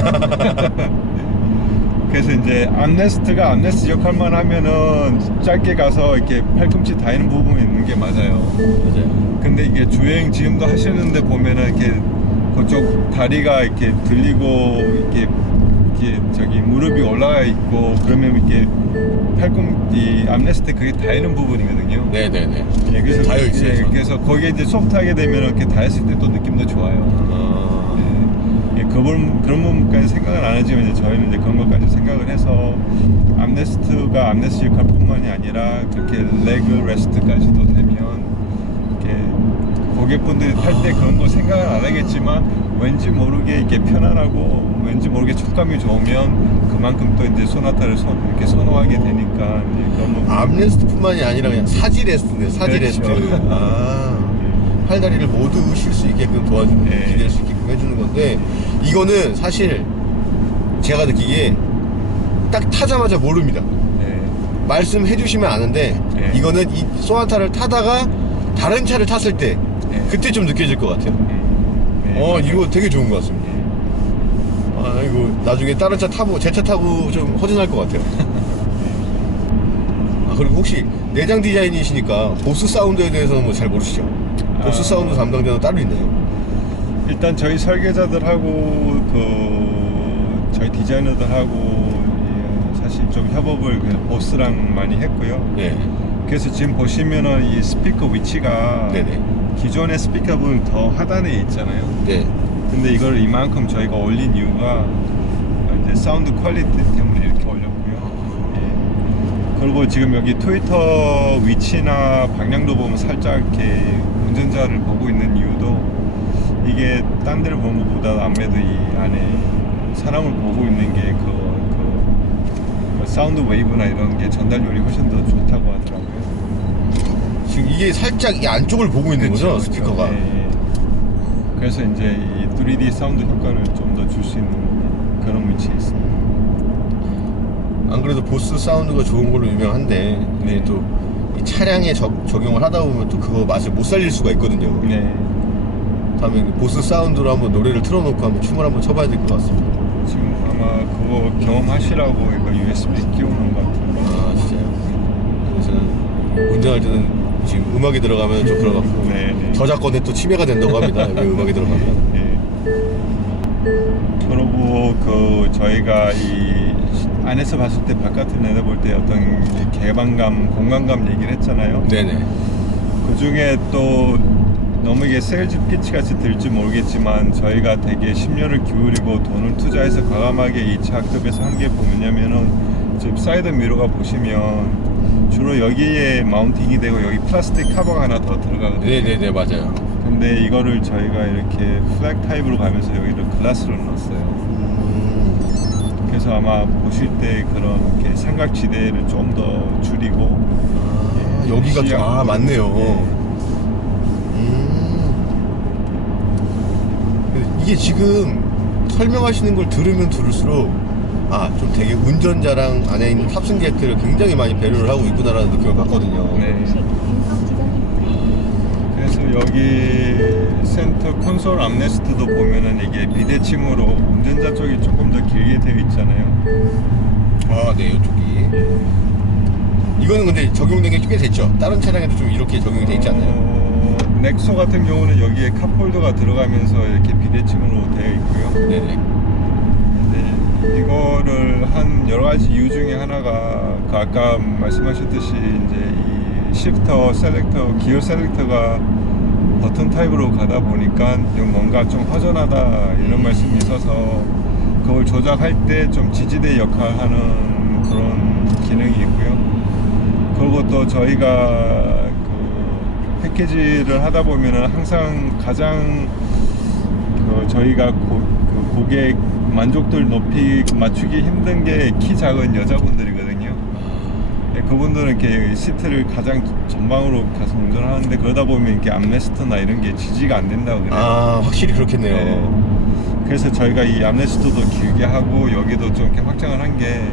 그래서 이제 암레스트가 암레스트 역할만 하면은 짧게 가서 이렇게 팔꿈치 닿는 부분이 있는 게 맞아요. 맞아요. 근데 이게 주행 지금도 하시는데 보면은 이렇게 그쪽 다리가 이렇게 들리고 이렇게 저기 무릎이 올라가 있고 그러면 이렇게 팔꿈치 암레스트 그게 닿는 부분이거든요. 네네네. 예, 그래서 닿여 있어요. 예, 그래서 거기에 이제 소프트하게 되면 이렇게 닿았을 때 또 느낌도 좋아요. 예, 그런 부분까지 생각은 안 하지만 이제 저희는 이제 그런 것까지 생각을 해서 암레스트가 암레스트 역할뿐만이 아니라 그렇게 레그 레스트까지도 되면 이렇게 고객분들이 탈 때 그런 거 생각은 안 하겠지만 왠지 모르게 이렇게 편안하고 왠지 모르게 촉감이 좋으면 그만큼 또 이제 소나타를 이렇게 선호하게 되니까 이제 그런 부분. 암레스트뿐만이 아니라 그냥 사지 레스트네. 사지 그렇죠. 레스트. 팔다리를 모두 쉴 수 있게끔 도와주는, 네. 기댈 수 있게끔 해주는 건데, 이거는 사실 제가 느끼기에 딱 타자마자 모릅니다. 네. 말씀해 주시면 아는데, 네. 이거는 이 소나타를 타다가 다른 차를 탔을 때, 네. 그때 좀 느껴질 것 같아요. 네, 맞아요. 이거 되게 좋은 것 같습니다. 이거 나중에 다른 차 타고, 제 차 타고 좀 허전할 것 같아요. 그리고 혹시 내장 디자인이시니까 보스 사운드에 대해서는 뭐 잘 모르시죠? 보스 사운드 담당자는 따로 있나요? 일단 저희 설계자들하고 저희 디자이너들하고 사실 좀 협업을 보스랑 많이 했고요. 네. 그래서 지금 보시면은 이 스피커 위치가 네네. 기존의 스피커보다 더 하단에 있잖아요. 네. 근데 이걸 이만큼 저희가 올린 이유가 이제 사운드 퀄리티 때문에 이렇게 올렸고요. 예. 그리고 지금 여기 트위터 위치나 방향도 보면 살짝 이렇게 운전자를 보고 있는 이유도 이게 딴 데를 보는 것보다 아무래도 이 안에 사람을 보고 있는 게 그 사운드 웨이브나 이런 게 전달률이 훨씬 더 좋다고 하더라고요. 지금 이게 살짝 이 안쪽을 보고 있는 거죠? 그쵸, 스피커가. 예, 예. 그래서 이제 이 3D 사운드 효과를 좀 더 줄 수 있는 그런 위치에 있습니다. 안 그래도 보스 사운드가 좋은 걸로 유명한데, 근데 네. 또 이 차량에 적용을 하다 보면 또 그거 맛을 못 살릴 수가 있거든요. 네. 다음에 보스 사운드로 한번 노래를 틀어놓고 한번 춤을 한번 춰봐야 될 것 같습니다. 지금 아마 그거 경험하시라고 이거 USB 끼우는 것 같은데. 진짜요? 그래서 운전할 때는 지금 음악이 들어가면 좀 그래갖고 네, 네. 저작권에 또 침해가 된다고 합니다. 여기 음악이 들어가면. 예. 그리고 저희가 이 안에서 봤을 때 바깥을 내다볼 때 어떤 개방감, 공간감 얘기를 했잖아요. 네네. 그 중에 또 너무 이게 세일즈 피치 같이 들지 모르겠지만 저희가 되게 심려를 기울이고 돈을 투자해서 과감하게 이 차 학급에서 한 게 뭐냐면은 지금 사이드 미러가 보시면 주로 여기에 마운팅이 되고 여기 플라스틱 커버가 하나 더 들어가거든요. 네네네, 맞아요. 근데 이거를 저희가 이렇게 플렉 타입으로 가면서 여기를 글라스로 넣었어요. 그래서 아마 보실 때 그런 이렇게 삼각지대를 좀 더 줄이고 여기가 좀, 아, 맞네요. 이게 지금 설명하시는 걸 들으면 들을수록 좀 되게 운전자랑 안에 있는 탑승객들을 굉장히 많이 배려를 하고 있구나라는 느낌을 받거든요. 네. 그래서 여기 센터 콘솔 암레스트도 보면은 이게 비대칭으로 운전자 쪽이 조금 더 길게 되어 있잖아요. 네, 이쪽이. 이거는 근데 적용된 게 꽤 됐죠. 다른 차량에도 좀 이렇게 적용이 돼 있지 않나요? 넥소 같은 경우는 여기에 컵홀더가 들어가면서 이렇게 비대칭으로 되어 있고요. 네네. 네, 이거를 한 여러 가지 이유 중에 하나가 그 아까 말씀하셨듯이 이제 이 시프터 셀렉터, 기어 셀렉터가 버튼 타입으로 가다 보니까 좀 뭔가 좀 허전하다 이런 말씀이 있어서 그걸 조작할 때 좀 지지대 역할하는 그런 기능이 있고요. 그리고 또 저희가 그 패키지를 하다 보면은 항상 가장 그 저희가 그 고객 만족도를 높이 맞추기 힘든 게 키 작은 여자분들이거든요. 네, 그분들은 이렇게 시트를 가장 전방으로 가서 운전하는데 그러다 보면 이렇게 암레스트나 이런 게 지지가 안 된다고 그래요. 확실히 그렇겠네요. 네. 그래서 저희가 이 암레스트도 길게 하고 여기도 좀 이렇게 확장을 한 게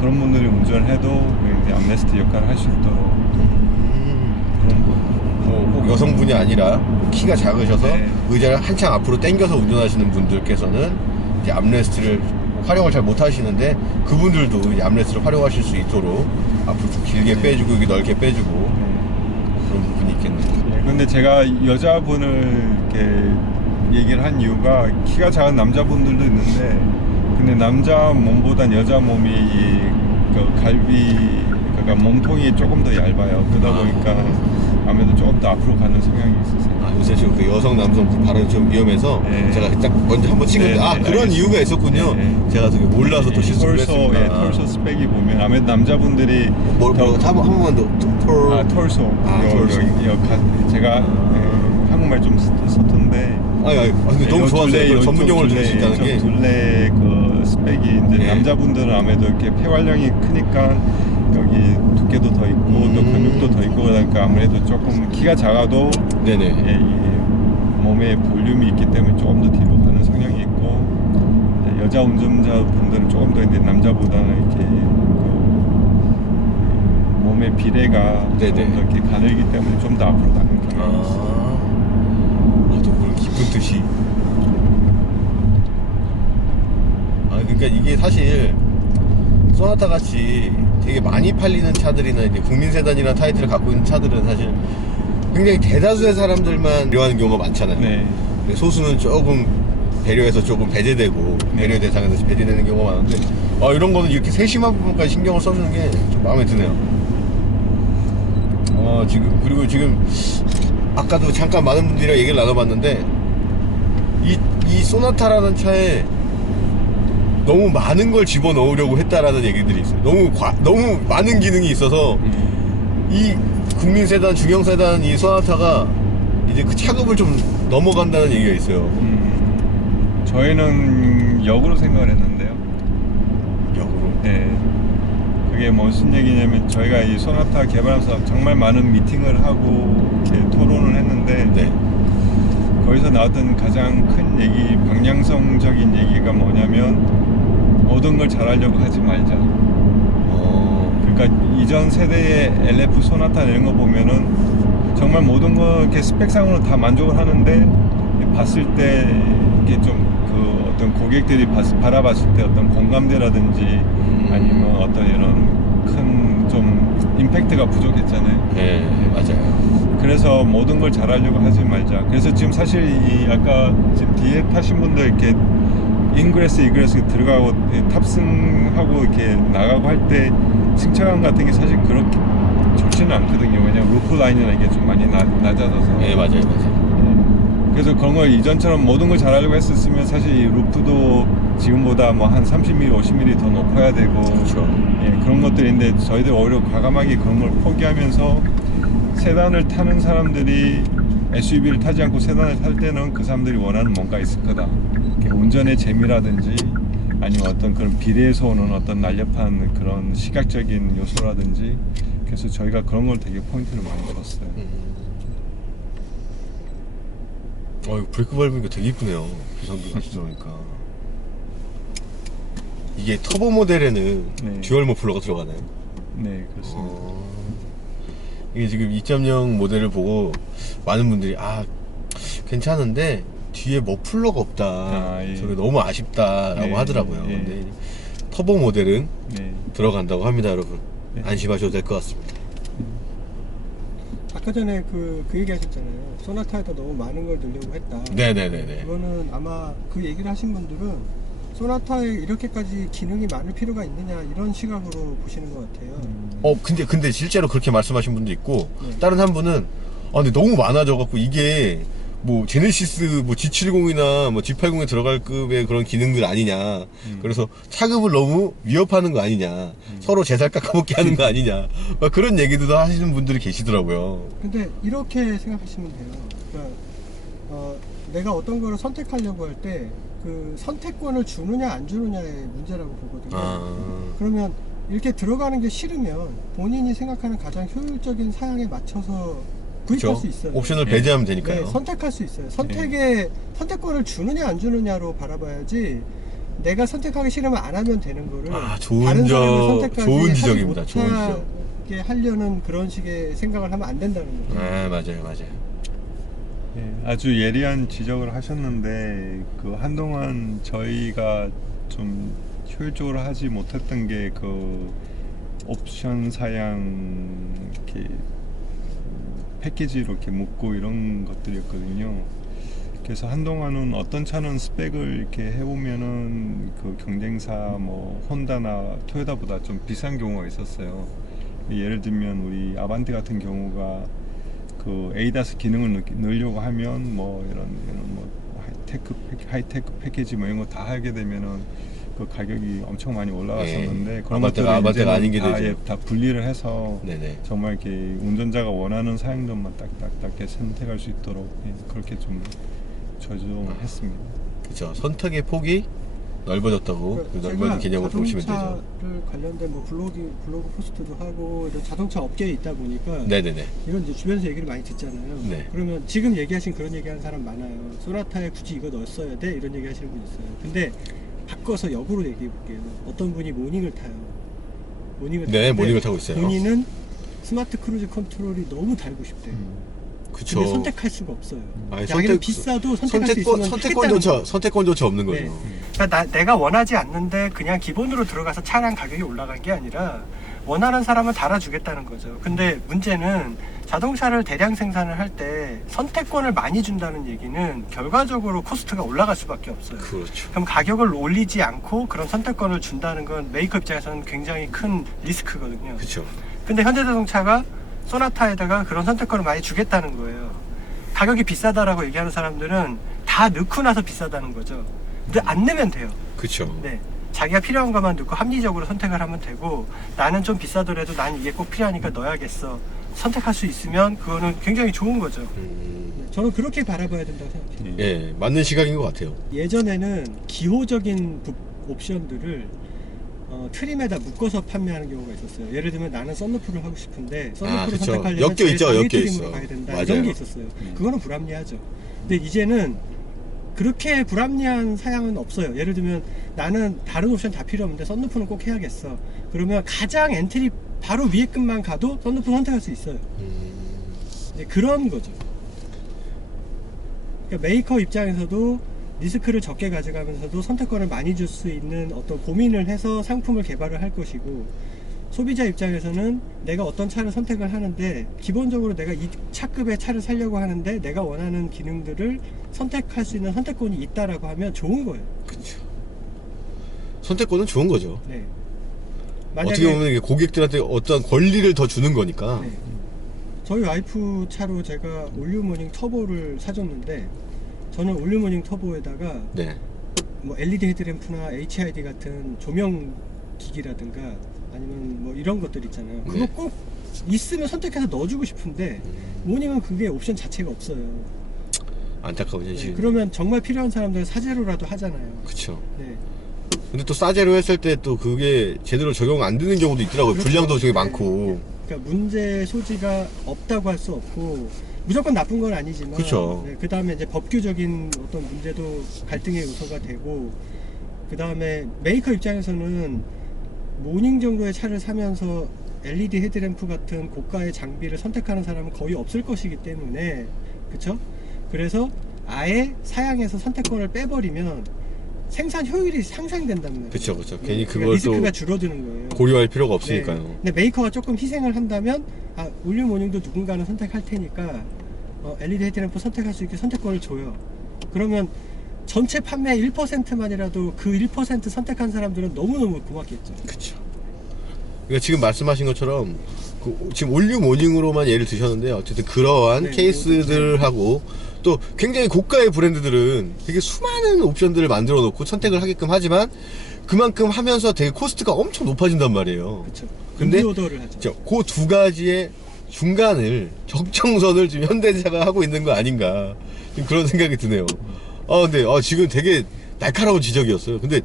그런 분들이 운전을 해도 이제 암레스트 역할을 할 수 있도록 그런 거. 꼭 여성분이 아니라 키가 작으셔서 네. 의자를 한창 앞으로 당겨서 운전하시는 분들께서는 이제 암레스트를 활용을 잘 못하시는데 그분들도 이제 암레스트를 활용하실 수 있도록 앞으로 좀 길게 빼주고 여기 넓게 빼주고 그런 부분이 있겠네요. 네, 근데 제가 여자분을 이렇게 얘기를 한 이유가 키가 작은 남자분들도 있는데 근데 남자 몸보단 여자 몸이 그 갈비 그러니까 몸통이 조금 더 얇아요. 그러다 보니까 아무래도 조금 더 앞으로 가는 성향이 있으세요. 요새 지금 그 여성 남성 그 발언이 좀 위험해서 네. 제가 딱 먼저 한번 찍었는데 네, 네, 그런 알겠습니다. 이유가 있었군요. 네. 제가 되게 몰라서 또 실수를 톨소, 했습니다. 톨소 스펙이 보면 아무래도 남자분들이 한 번만 더 톨소 톨소. 제가 한국말 좀 서툰데 근데 너무 좋았어요. 그걸 전문 용어를 들을 수 있다는 게. 둘레 그 스펙이 이제 네. 남자분들은 아무래도 이렇게 폐활량이 크니까 여기 두께도 더 있고 또 근육도 더 있고 그러니까 아무래도 조금 키가 작아도 네네. 이 몸에 볼륨이 있기 때문에 조금 더 뒤로 가는 성향이 있고 이제 여자 운전자분들은 조금 더 이제 남자보다는 이렇게 그 몸의 비례가 네네. 조금 더 이렇게 가늘기 때문에 좀 더 앞으로 가는 경향이 있어요. 또 그걸 깊은 뜻이. 그러니까 이게 사실 소나타 같이 되게 많이 팔리는 차들이나 이제 국민 세단이라는 타이틀을 갖고 있는 차들은 사실 굉장히 대다수의 사람들만 배려하는 경우가 많잖아요. 네. 근데 소수는 조금 배려해서 조금 배제되고 배려 대상에서 배제되는 경우가 많은데 이런 거는 이렇게 세심한 부분까지 신경을 써주는 게 좀 마음에 드네요. 그리고 지금 아까도 잠깐 많은 분들이랑 얘기를 나눠봤는데 이 소나타라는 차에 너무 많은 걸 집어넣으려고 했다라는 얘기들이 있어요. 너무 많은 기능이 있어서 이 국민 세단, 중형 세단 이 소나타가 이제 그 차급을 좀 넘어간다는 얘기가 있어요. 저희는 역으로 생각을 했는데요. 역으로? 네. 그게 무슨 얘기냐면 저희가 이 소나타 개발하면서 정말 많은 미팅을 하고 이렇게 토론을 했는데 네. 거기서 나왔던 가장 큰 얘기, 방향성적인 얘기가 뭐냐면 모든 걸 잘하려고 하지 말자. 그러니까 이전 세대의 LF 소나타 이런 거 보면은 정말 모든 거 이렇게 스펙상으로 다 만족을 하는데 봤을 때 이게 좀 그 어떤 고객들이 바라봤을 때 어떤 공감대라든지 아니면 어떤 이런 큰 좀 임팩트가 부족했잖아요. 네, 맞아요. 그래서 모든 걸 잘하려고 하지 말자. 그래서 지금 사실 이 아까 지금 뒤에 타신 분들 이렇게 인그레스, 이그레스 들어가고 탑승하고 이렇게 나가고 할 때 승차감 같은 게 사실 그렇게 좋지는 않거든요. 왜냐면 루프 라인이나 이게 좀 많이 낮아져서. 네, 맞아요. 그래서 그런 걸 이전처럼 모든 걸 잘하려고 했었으면 사실 이 루프도 지금보다 뭐 한 30mm, 50mm 더 높아야 되고 그렇죠. 예, 그런 것들인데 저희들 오히려 과감하게 그런 걸 포기하면서 세단을 타는 사람들이 SUV를 타지 않고 세단을 탈 때는 그 사람들이 원하는 뭔가 있을 거다. 이렇게 운전의 재미라든지 아니면 어떤 그런 비례에서 오는 어떤 날렵한 그런 시각적인 요소라든지 그래서 저희가 그런 걸 되게 포인트를 많이 줬어요. 브레이크 밟으니까 되게 이쁘네요. 비상등 같이 들어오니까. 이게 터보 모델에는 네. 듀얼 머플러가 들어가나요? 네, 그렇습니다. 이게 지금 2.0 모델을 보고 많은 분들이 괜찮은데 뒤에 머플러가 없다. 예. 저게 너무 아쉽다라고 네, 하더라고요. 예. 근데 터보 모델은 네. 들어간다고 합니다, 여러분. 네. 안심하셔도 될 것 같습니다. 아까 전에 그 얘기 하셨잖아요. 소나타에다 너무 많은 걸 넣으려고 했다. 네네네네. 그거는 아마 그 얘기를 하신 분들은 소나타에 이렇게까지 기능이 많을 필요가 있느냐 이런 시각으로 보시는 것 같아요. 근데 실제로 그렇게 말씀하신 분도 있고, 네. 다른 한 분은, 근데 너무 많아져갖고, 이게, 뭐, 제네시스, 뭐, G70이나 뭐, G80에 들어갈 급의 그런 기능들 아니냐. 그래서 차급을 너무 위협하는 거 아니냐. 서로 재살 깎아먹게 하는 거 아니냐. 막 그런 얘기도 하시는 분들이 계시더라고요. 근데 이렇게 생각하시면 돼요. 그러니까 내가 어떤 거를 선택하려고 할 때 그 선택권을 주느냐 안 주느냐의 문제라고 보거든요. 그러면 이렇게 들어가는 게 싫으면 본인이 생각하는 가장 효율적인 사양에 맞춰서 구입할 수 있어요. 옵션을 네. 배제하면 되니까요. 네, 선택할 수 있어요. 선택권을 주느냐 안 주느냐로 바라봐야지 내가 선택하기 싫으면 안 하면 되는 거를 좋은 다른 사람의 선택까지 좋은 하지 지적입니다. 좋은 지적. 못하게 하려는 그런 식의 생각을 하면 안 된다는 거죠. 맞아요. 네, 아주 예리한 지적을 하셨는데 그 한동안 저희가 좀 효율적으로 하지 못했던 게 그 옵션 사양 이렇게 패키지로 이렇게 묶고 이런 것들이었거든요. 그래서 한동안은 어떤 차는 스펙을 이렇게 해보면은 그 경쟁사 뭐 혼다나 토요타보다 좀 비싼 경우가 있었어요. 예를 들면 우리 아반떼 같은 경우가 그 에이다스 기능을 넣으려고 하면 뭐 이런 뭐 하이테크 패키지 뭐 이런 거 다 하게 되면은 그 가격이 엄청 많이 올라갔었는데 그런 것들을 아반떼가 아닌 게 다, 되죠. 다 분리를 해서 네네. 정말 이렇게 운전자가 원하는 사양점만 딱딱딱 선택할 수 있도록 그렇게 좀 조정했습니다. 그렇죠. 선택의 폭이 넓어졌다고 그 넓어진 개념으로 보시면 되죠. 자동차를 관련된 뭐 블로그 포스트도 하고 이런 자동차 업계에 있다 보니까 네네네. 이런 이제 주변에서 얘기를 많이 듣잖아요. 네. 그러면 지금 얘기하신 그런 얘기하는 사람 많아요. 소나타에 굳이 이거 넣었어야 돼? 이런 얘기 하시는 분 있어요. 근데 바꿔서 역으로 얘기해 볼게요. 어떤 분이 모닝을 타요. 네, 모닝을 타고 있어요. 본인은 스마트 크루즈 컨트롤이 너무 달고 싶대요. 그쵸. 근데 선택할 수가 없어요. 아니, 자기는 비싸도 선택할 수 있으면 선택권조차 없는 거죠. 네. 그러니까 내가 원하지 않는데 그냥 기본으로 들어가서 차량 가격이 올라간 게 아니라 원하는 사람은 달아주겠다는 거죠. 근데 문제는 자동차를 대량 생산을 할 때 선택권을 많이 준다는 얘기는 결과적으로 코스트가 올라갈 수밖에 없어요. 그렇죠. 그럼 가격을 올리지 않고 그런 선택권을 준다는 건 메이커 입장에서는 굉장히 큰 리스크거든요. 그렇죠. 근데 현대자동차가 소나타에다가 그런 선택권을 많이 주겠다는 거예요. 가격이 비싸다라고 얘기하는 사람들은 다 넣고 나서 비싸다는 거죠. 근데 안 넣으면 돼요. 그렇죠. 네. 자기가 필요한 것만 넣고 합리적으로 선택을 하면 되고 나는 좀 비싸더라도 난 이게 꼭 필요하니까 넣어야겠어. 선택할 수 있으면 그거는 굉장히 좋은 거죠. 저는 그렇게 바라봐야 된다고 생각해요. 예, 맞는 시각인 것 같아요. 예전에는 기호적인 옵션들을 트림에다 묶어서 판매하는 경우가 있었어요. 예를 들면 나는 썬루프를 하고 싶은데 썬루프를 그쵸. 선택하려면 엮여 있죠, 제일 엮여 트림으로 있어. 가야 된다. 맞아요. 이런 게 있었어요. 그거는 불합리하죠. 근데 이제는 그렇게 불합리한 사양은 없어요. 예를 들면 나는 다른 옵션 다 필요 없는데 썬루프는 꼭 해야겠어. 그러면 가장 엔트리 바로 위에 끝만 가도 썬루프 선택할 수 있어요. 네, 그런 거죠. 그러니까 메이커 입장에서도 리스크를 적게 가져가면서도 선택권을 많이 줄 수 있는 어떤 고민을 해서 상품을 개발을 할 것이고, 소비자 입장에서는 내가 어떤 차를 선택을 하는데 기본적으로 내가 이 차급의 차를 사려고 하는데 내가 원하는 기능들을 선택할 수 있는 선택권이 있다라고 하면 좋은 거예요. 그렇죠. 선택권은 좋은 거죠. 네. 어떻게 보면 이게 고객들한테 어떤 권리를 더 주는 거니까. 네. 저희 와이프 차로 제가 올류모닝 터보를 사줬는데 저는 올류모닝 터보에다가 네. 뭐 LED 헤드램프나 HID 같은 조명 기기라든가 아니면 뭐 이런 것들 있잖아요. 그거 네. 꼭 있으면 선택해서 넣어주고 싶은데 모닝은 그게 옵션 자체가 없어요. 안타까운 네, 현실. 그러면 정말 필요한 사람들은 사제로라도 하잖아요. 그쵸. 네. 근데 또 싸제로 했을 때 또 그게 제대로 적용 안 되는 경우도 있더라고요. 그렇죠. 불량도 되게 네. 많고. 그러니까 문제 소지가 없다고 할 수 없고 무조건 나쁜 건 아니지만 그쵸. 네, 그 다음에 이제 법규적인 어떤 문제도 갈등의 요소가 되고 그 다음에 메이커 입장에서는 모닝 정도의 차를 사면서 LED 헤드램프 같은 고가의 장비를 선택하는 사람은 거의 없을 것이기 때문에 그쵸? 그래서 아예 사양에서 선택권을 빼버리면 생산 효율이 상상된단 말이에요. 그쵸, 그쵸. 네, 괜히 그러니까 그걸 리스크가 또 줄어드는 거예요. 고려할 필요가 없으니까요. 네. 근데 메이커가 조금 희생을 한다면 아, 올류 모닝도 누군가는 선택할 테니까 LED 헤드램프 선택할 수 있게 선택권을 줘요. 그러면 전체 판매 1%만이라도 그 1% 선택한 사람들은 너무너무 고맙겠죠. 그쵸. 그러니까 지금 말씀하신 것처럼 지금 올류 모닝으로만 예를 드셨는데 어쨌든 그러한 네, 케이스들하고 또 굉장히 고가의 브랜드들은 되게 수많은 옵션들을 만들어 놓고 선택을 하게끔 하지만 그만큼 하면서 되게 코스트가 엄청 높아진단 말이에요. 그렇죠. 근데 오더를 하죠. 그 두 가지의 중간을 적정선을 지금 현대차가 하고 있는 거 아닌가 지금 그런 생각이 드네요. 근데 지금 되게 날카로운 지적이었어요. 근데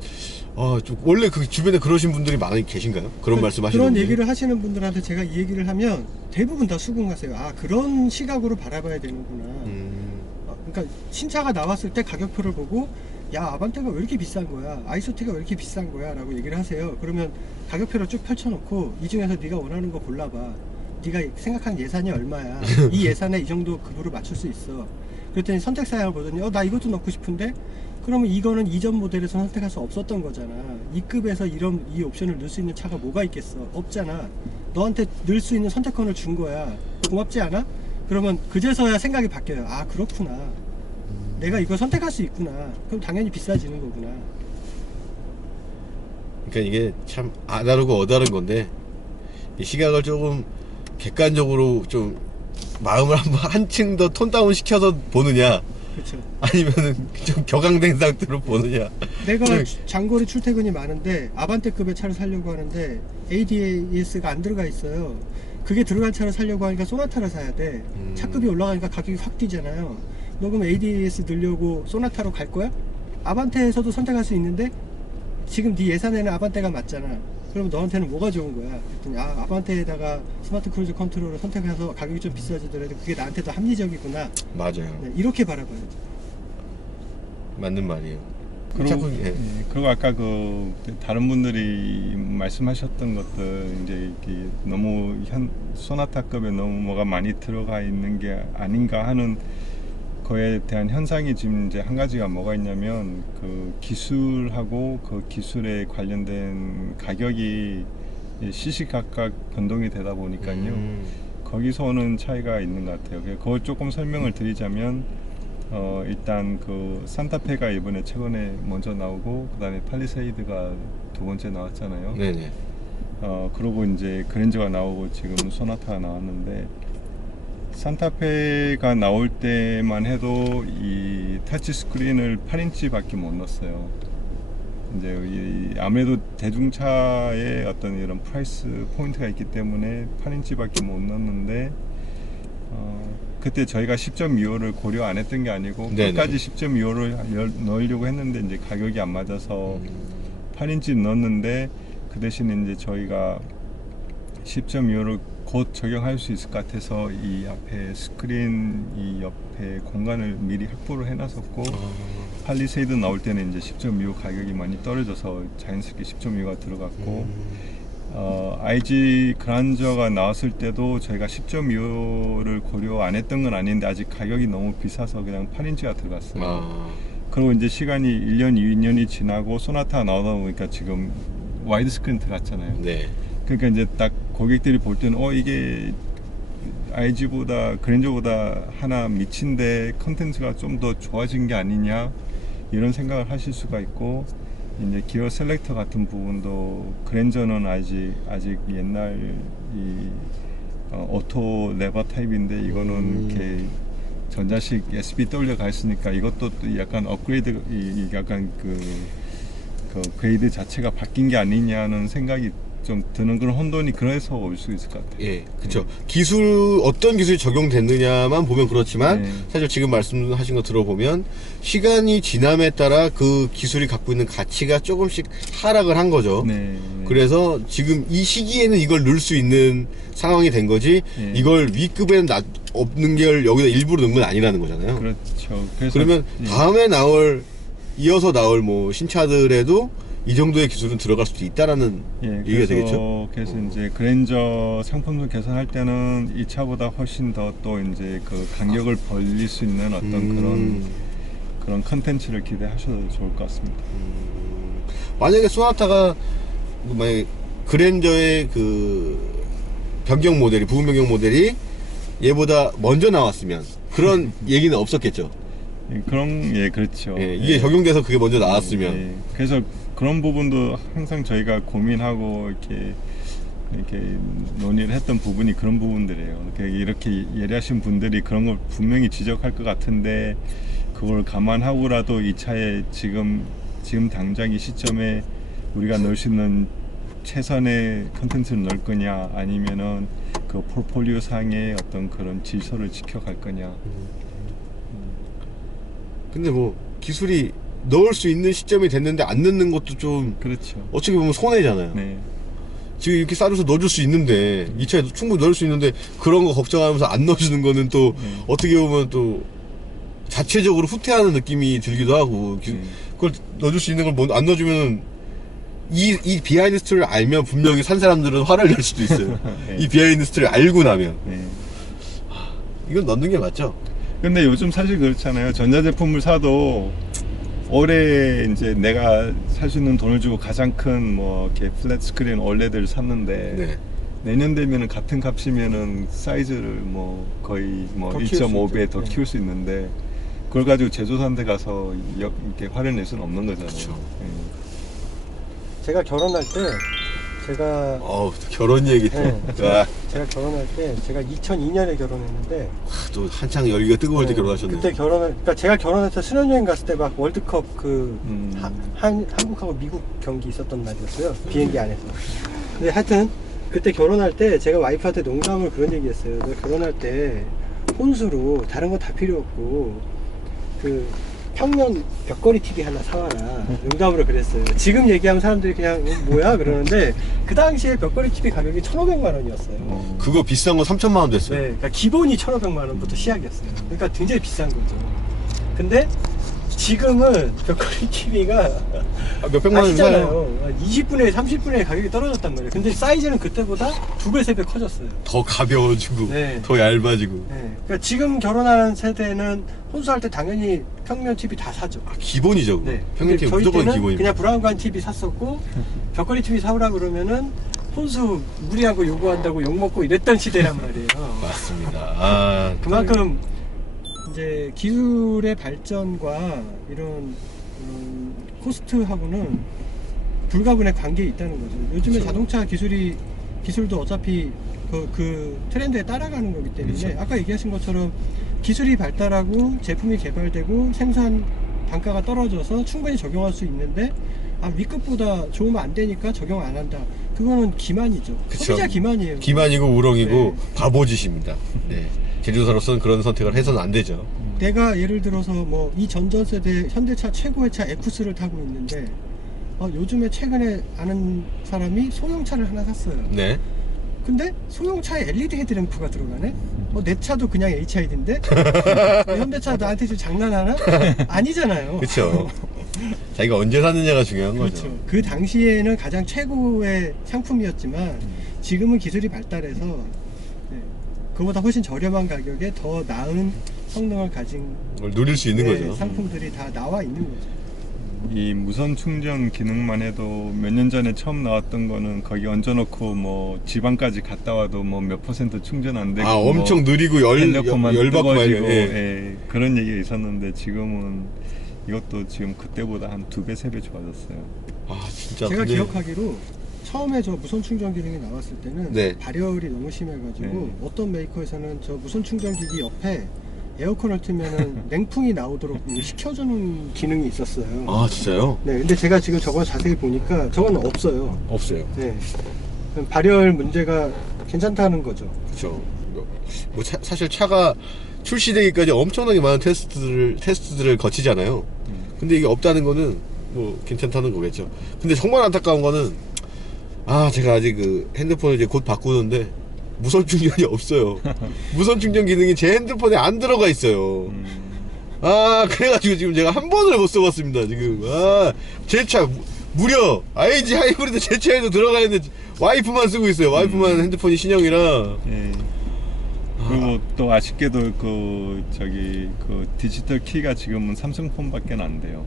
좀 원래 그 주변에 그러신 분들이 많이 계신가요? 그런 말씀하시는 그런 분들이? 얘기를 하시는 분들한테 제가 이 얘기를 하면 대부분 다 수긍하세요. 아, 그런 시각으로 바라봐야 되는구나. 그러니까 신차가 나왔을 때 가격표를 보고 야, 아반떼가 왜 이렇게 비싼 거야, 아이소티가 왜 이렇게 비싼 거야 라고 얘기를 하세요. 그러면 가격표를 쭉 펼쳐놓고 이 중에서 네가 원하는 거 골라봐. 네가 생각한 예산이 얼마야, 이 예산에 이 정도 급으로 맞출 수 있어. 그랬더니 선택 사양을 보더니 나 이것도 넣고 싶은데, 그러면 이거는 이전 모델에서 선택할 수 없었던 거잖아. 이 급에서 이 옵션을 넣을 수 있는 차가 뭐가 있겠어? 없잖아. 너한테 넣을 수 있는 선택권을 준 거야. 고맙지 않아? 그러면 그제서야 생각이 바뀌어요. 아, 그렇구나. 내가 이걸 선택할 수 있구나. 그럼 당연히 비싸지는 거구나. 그러니까 이게 참 아다르고 어다른 건데 이 시각을 조금 객관적으로 좀 마음을 한층 더 톤 다운 시켜서 보느냐 그렇죠. 아니면은 좀 격앙된 상태로 보느냐. 내가 네. 장거리 출퇴근이 많은데 아반떼급의 차를 사려고 하는데 ADAS가 안 들어가 있어요. 그게 들어간 차를 사려고 하니까 소나타를 사야 돼. 차급이 올라가니까 가격이 확 뛰잖아요. 너 그럼 ADAS 넣으려고 소나타로 갈 거야? 아반떼에서도 선택할 수 있는데 지금 네 예산에는 아반떼가 맞잖아. 그럼 너한테는 뭐가 좋은 거야? 그랬더니 아반떼에다가 스마트 크루즈 컨트롤을 선택해서 가격이 좀 비싸지더라도 그게 나한테 더 합리적이구나. 맞아요. 네, 이렇게 바라봐야죠. 맞는 말이에요. 그리고, 자꾸, 예. 그리고 아까 다른 분들이 말씀하셨던 것들 이제 이렇게 너무 소나타급에 너무 뭐가 많이 들어가 있는 게 아닌가 하는 거에 대한 현상이 지금 이제 한 가지가 뭐가 있냐면 그 기술하고 그 기술에 관련된 가격이 시시각각 변동이 되다 보니까요. 거기서 오는 차이가 있는 것 같아요. 그걸 조금 설명을 드리자면 일단 그 산타페가 이번에 최근에 먼저 나오고 그 다음에 팔리세이드가 두 번째 나왔잖아요. 네네. 그러고 이제 그랜저가 나오고 지금 소나타가 나왔는데 산타페가 나올 때만 해도 이 터치 스크린을 8인치밖에 못 넣었어요. 이제 아무래도 대중차의 어떤 이런 프라이스 포인트가 있기 때문에 8인치밖에 못 넣었는데 그때 저희가 10.25를 고려 안 했던 게 아니고 네네. 끝까지 10.25를 넣으려고 했는데 이제 가격이 안 맞아서 8인치 넣었는데 그 대신에 이제 저희가 10.25를 곧 적용할 수 있을 것 같아서 이 앞에 스크린 이 옆에 공간을 미리 확보를 해놨었고 팔리세이드 나올 때는 이제 10.25 가격이 많이 떨어져서 자연스럽게 10.25가 들어갔고 IG 그란저가 나왔을 때도 저희가 10.25를 고려 안 했던 건 아닌데 아직 가격이 너무 비싸서 그냥 8인치가 들어갔어요. 그리고 이제 시간이 1년, 2년이 지나고 소나타 나오다 보니까 지금 와이드 스크린 들어갔잖아요. 네. 그러니까 이제 딱 고객들이 볼 때는 이게 IG보다 그랜저보다 하나 미친데 컨텐츠가 좀 더 좋아진 게 아니냐 이런 생각을 하실 수가 있고 이제 기어 셀렉터 같은 부분도 그랜저는 아직 옛날 이 오토 레버 타입인데 이거는 이렇게 전자식 SBW가 있으니까 이것도 또 약간 업그레이드, 약간 그 그레이드 자체가 바뀐 게 아니냐는 생각이 좀 드는 그런 혼돈이 그래서 올 수 있을 것 같아요. 예, 그쵸. 기술, 어떤 기술이 적용됐느냐만 보면 그렇지만, 네. 사실 지금 말씀하신 거 들어보면, 시간이 지남에 따라 그 기술이 갖고 있는 가치가 조금씩 하락을 한 거죠. 네. 그래서 지금 이 시기에는 이걸 넣을 수 있는 상황이 된 거지, 네. 이걸 위급에는 없는 게 여기다 일부러 넣은 건 아니라는 거잖아요. 그렇죠. 그래서 그러면 예. 다음에 이어서 나올 뭐 신차들에도 이 정도의 기술은 들어갈 수도 있다라는 얘기가 되겠죠. 그래서 이제 그랜저 상품을 개선할 때는 이 차보다 훨씬 더 또 이제 그 간격을 벌릴 수 있는 어떤 그런 컨텐츠를 기대하셔도 좋을 것 같습니다. 만약에 소나타가 만약에 그랜저의 그 변경 모델이 부분 변경 모델이 얘보다 먼저 나왔으면 그런 얘기는 없었겠죠. 그렇죠. 예, 이게 적용돼서 그게 먼저 나왔으면. 예. 그래서 그런 부분도 항상 저희가 고민하고 이렇게 논의를 했던 부분이 그런 부분들이에요. 이렇게 예리하신 분들이 그런 걸 분명히 지적할 것 같은데 그걸 감안하고라도 이 차에 지금 당장 이 시점에 우리가 넣을 수 있는 최선의 컨텐츠를 넣을 거냐, 아니면은 그 포트폴리오 상의 어떤 그런 질서를 지켜갈 거냐. 근데 뭐 기술이 넣을 수 있는 시점이 됐는데 안 넣는 것도 좀 그렇죠. 어떻게 보면 손해잖아요. 네. 지금 이렇게 싸줘서 넣어줄 수 있는데 이 차에 충분히 넣을 수 있는데 그런 거 걱정하면서 안 넣어주는 거는 또 어떻게 보면 또 자체적으로 후퇴하는 느낌이 들기도 하고 그걸 넣어줄 수 있는 걸 안 넣어주면 이 비하인드 스토리를 알면 분명히 산 사람들은 화를 낼 수도 있어요. 네. 이 비하인드 스토리를 알고 나면 네. 이건 넣는 게 맞죠? 근데 요즘 사실 그렇잖아요. 전자제품을 사도 올해 이제 내가 살 수 있는 돈을 주고 가장 큰 뭐 이렇게 플랫 스크린 OLED를 샀는데 네. 내년 되면은 같은 값이면은 사이즈를 뭐 거의 뭐 더 키울 수 1.5배 더 있죠. 키울 수 있는데 그걸 가지고 제조사한테 가서 이렇게 화를 낼 수는 없는 거잖아요. 그쵸. 제가 결혼할 때 제가 결혼 얘기 또. 네. 아, 제가 결혼할 때 제가 2002년에 결혼했는데 또 한창 열기가 뜨거울 때 네, 결혼하셨네요. 그때 그러니까 제가 결혼해서 신혼여행 갔을 때 막 월드컵 한국하고 미국 경기 있었던 날이었어요. 비행기 안에서. 근데 하여튼 그때 결혼할 때 제가 와이프한테 농담을 그런 얘기했어요. 너 결혼할 때 혼수로 다른 거 다 필요 없고 그 평면 벽걸이 TV 하나 사와라. 농담으로 그랬어요. 지금 얘기하면 사람들이 그냥 뭐야 그러는데 그 당시에 벽걸이 TV 가격이 1,500만 원이었어요. 그거 비싼 거 3천만 원 됐어요. 네, 그러니까 기본이 1,500만 원부터 시작이었어요. 그러니까 굉장히 비싼 거죠. 근데 지금은 벽걸이 TV가 몇백만 원 사요. 아시잖아요. 20분의 30분의 가격이 떨어졌단 말이에요. 근데 사이즈는 그때보다 2배, 3배 커졌어요. 더 가벼워지고 네. 더 얇아지고. 네. 그러니까 지금 결혼하는 세대는 혼수할 때 당연히 평면 TV 다 사죠. 기본이죠. 그거. 네. 평균 근데 TV 저희 무조건 때는 기본입니다. 그냥 브라운관 TV 샀었고 벽걸이 TV 사오라 그러면은 혼수 무리하고 요구한다고 욕먹고 이랬던 시대란 말이에요. 맞습니다. 그만큼 이제 기술의 발전과 이런 코스트하고는 불가분의 관계에 있다는 거죠. 요즘에 그렇죠. 자동차 기술도 어차피 그 트렌드에 따라가는 거기 때문에 그렇죠. 아까 얘기하신 것처럼 기술이 발달하고 제품이 개발되고 생산 단가가 떨어져서 충분히 적용할 수 있는데 위급보다 좋으면 안 되니까 적용 안 한다. 그거는 기만이죠. 그쵸. 소비자 기만이에요. 기만이고 우렁이고 네. 바보짓입니다. 네. 제조사로서는 그런 선택을 해서는 안 되죠. 내가 예를 들어서 뭐 이 전전세대 현대차 최고의 차 에쿠스를 타고 있는데 요즘에 최근에 아는 사람이 소형차를 하나 샀어요. 네. 근데 소형차에 LED 헤드램프가 들어가네? 내 차도 그냥 HID인데? 현대차 나한테 지금 장난하나? 아니잖아요. 그렇죠. 자기가 언제 샀느냐가 중요한 그렇죠. 거죠. 그 당시에는 가장 최고의 상품이었지만 지금은 기술이 발달해서 그보다 훨씬 저렴한 가격에 더 나은 성능을 가진 그걸 누릴 수 있는 거죠. 상품들이 다 나와 있는 거죠. 이 무선 충전 기능만 해도 몇 년 전에 처음 나왔던 거는 거기 얹어놓고 뭐 지방까지 갔다 와도 뭐 몇 % 충전 안 되고 엄청 느리고 핸드폰만 열받고 뜨거워지고 말이에요. 예. 예, 그런 얘기가 있었는데 지금은 이것도 지금 그때보다 한 2배, 3배 좋아졌어요. 진짜. 제가 근데 기억하기로 처음에 저 무선 충전 기능이 나왔을 때는 네. 발열이 너무 심해가지고 네. 어떤 메이커에서는 저 무선 충전기기 옆에 에어컨을 틀면은 냉풍이 나오도록 식혀주는 기능이 있었어요. 아 진짜요? 네, 근데 제가 지금 저거 자세히 보니까 저건 없어요. 없어요. 네, 발열 문제가 괜찮다는 거죠. 그렇죠. 뭐 사실 차가 출시되기까지 엄청나게 많은 테스트들을 거치잖아요. 근데 이게 없다는 거는 뭐 괜찮다는 거겠죠. 근데 정말 안타까운 거는 제가 아직 그 핸드폰을 이제 곧 바꾸는데 무선 충전이 없어요. 무선 충전 기능이 제 핸드폰에 안 들어가 있어요. 그래가지고 지금 제가 한 번을 못 써봤습니다. 지금 제 차 무려 IG 하이브리드 제 차에도 들어가 있는 와이프만 쓰고 있어요. 와이프만 핸드폰이 신형이라. 예. 그리고 또 아쉽게도 그 디지털 키가 지금은 삼성폰밖에 안 돼요.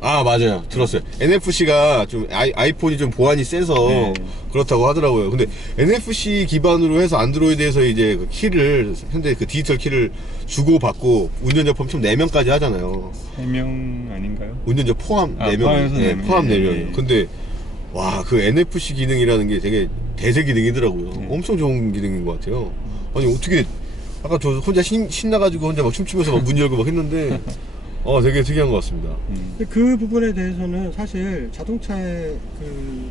맞아요. 들었어요. NFC가 좀 아이폰이 좀 보안이 세서 네. 그렇다고 하더라고요. 근데 NFC 기반으로 해서 안드로이드에서 이제 그 키를 현재 그 디지털 키를 주고 받고 운전자 포함 4명까지 하잖아요. 3명 아닌가요? 운전자 포함 4명. 포함해서 네, 4명. 포함 4명. 예. 근데 그 NFC 기능이라는 게 되게 대세 기능이더라고요. 네. 엄청 좋은 기능인 것 같아요. 아니 어떻게 아까 저 혼자 신나가지고 혼자 막 춤추면서 막 문 열고 막 했는데 되게 특이한 것 같습니다. 근데 그 부분에 대해서는 사실 자동차의 그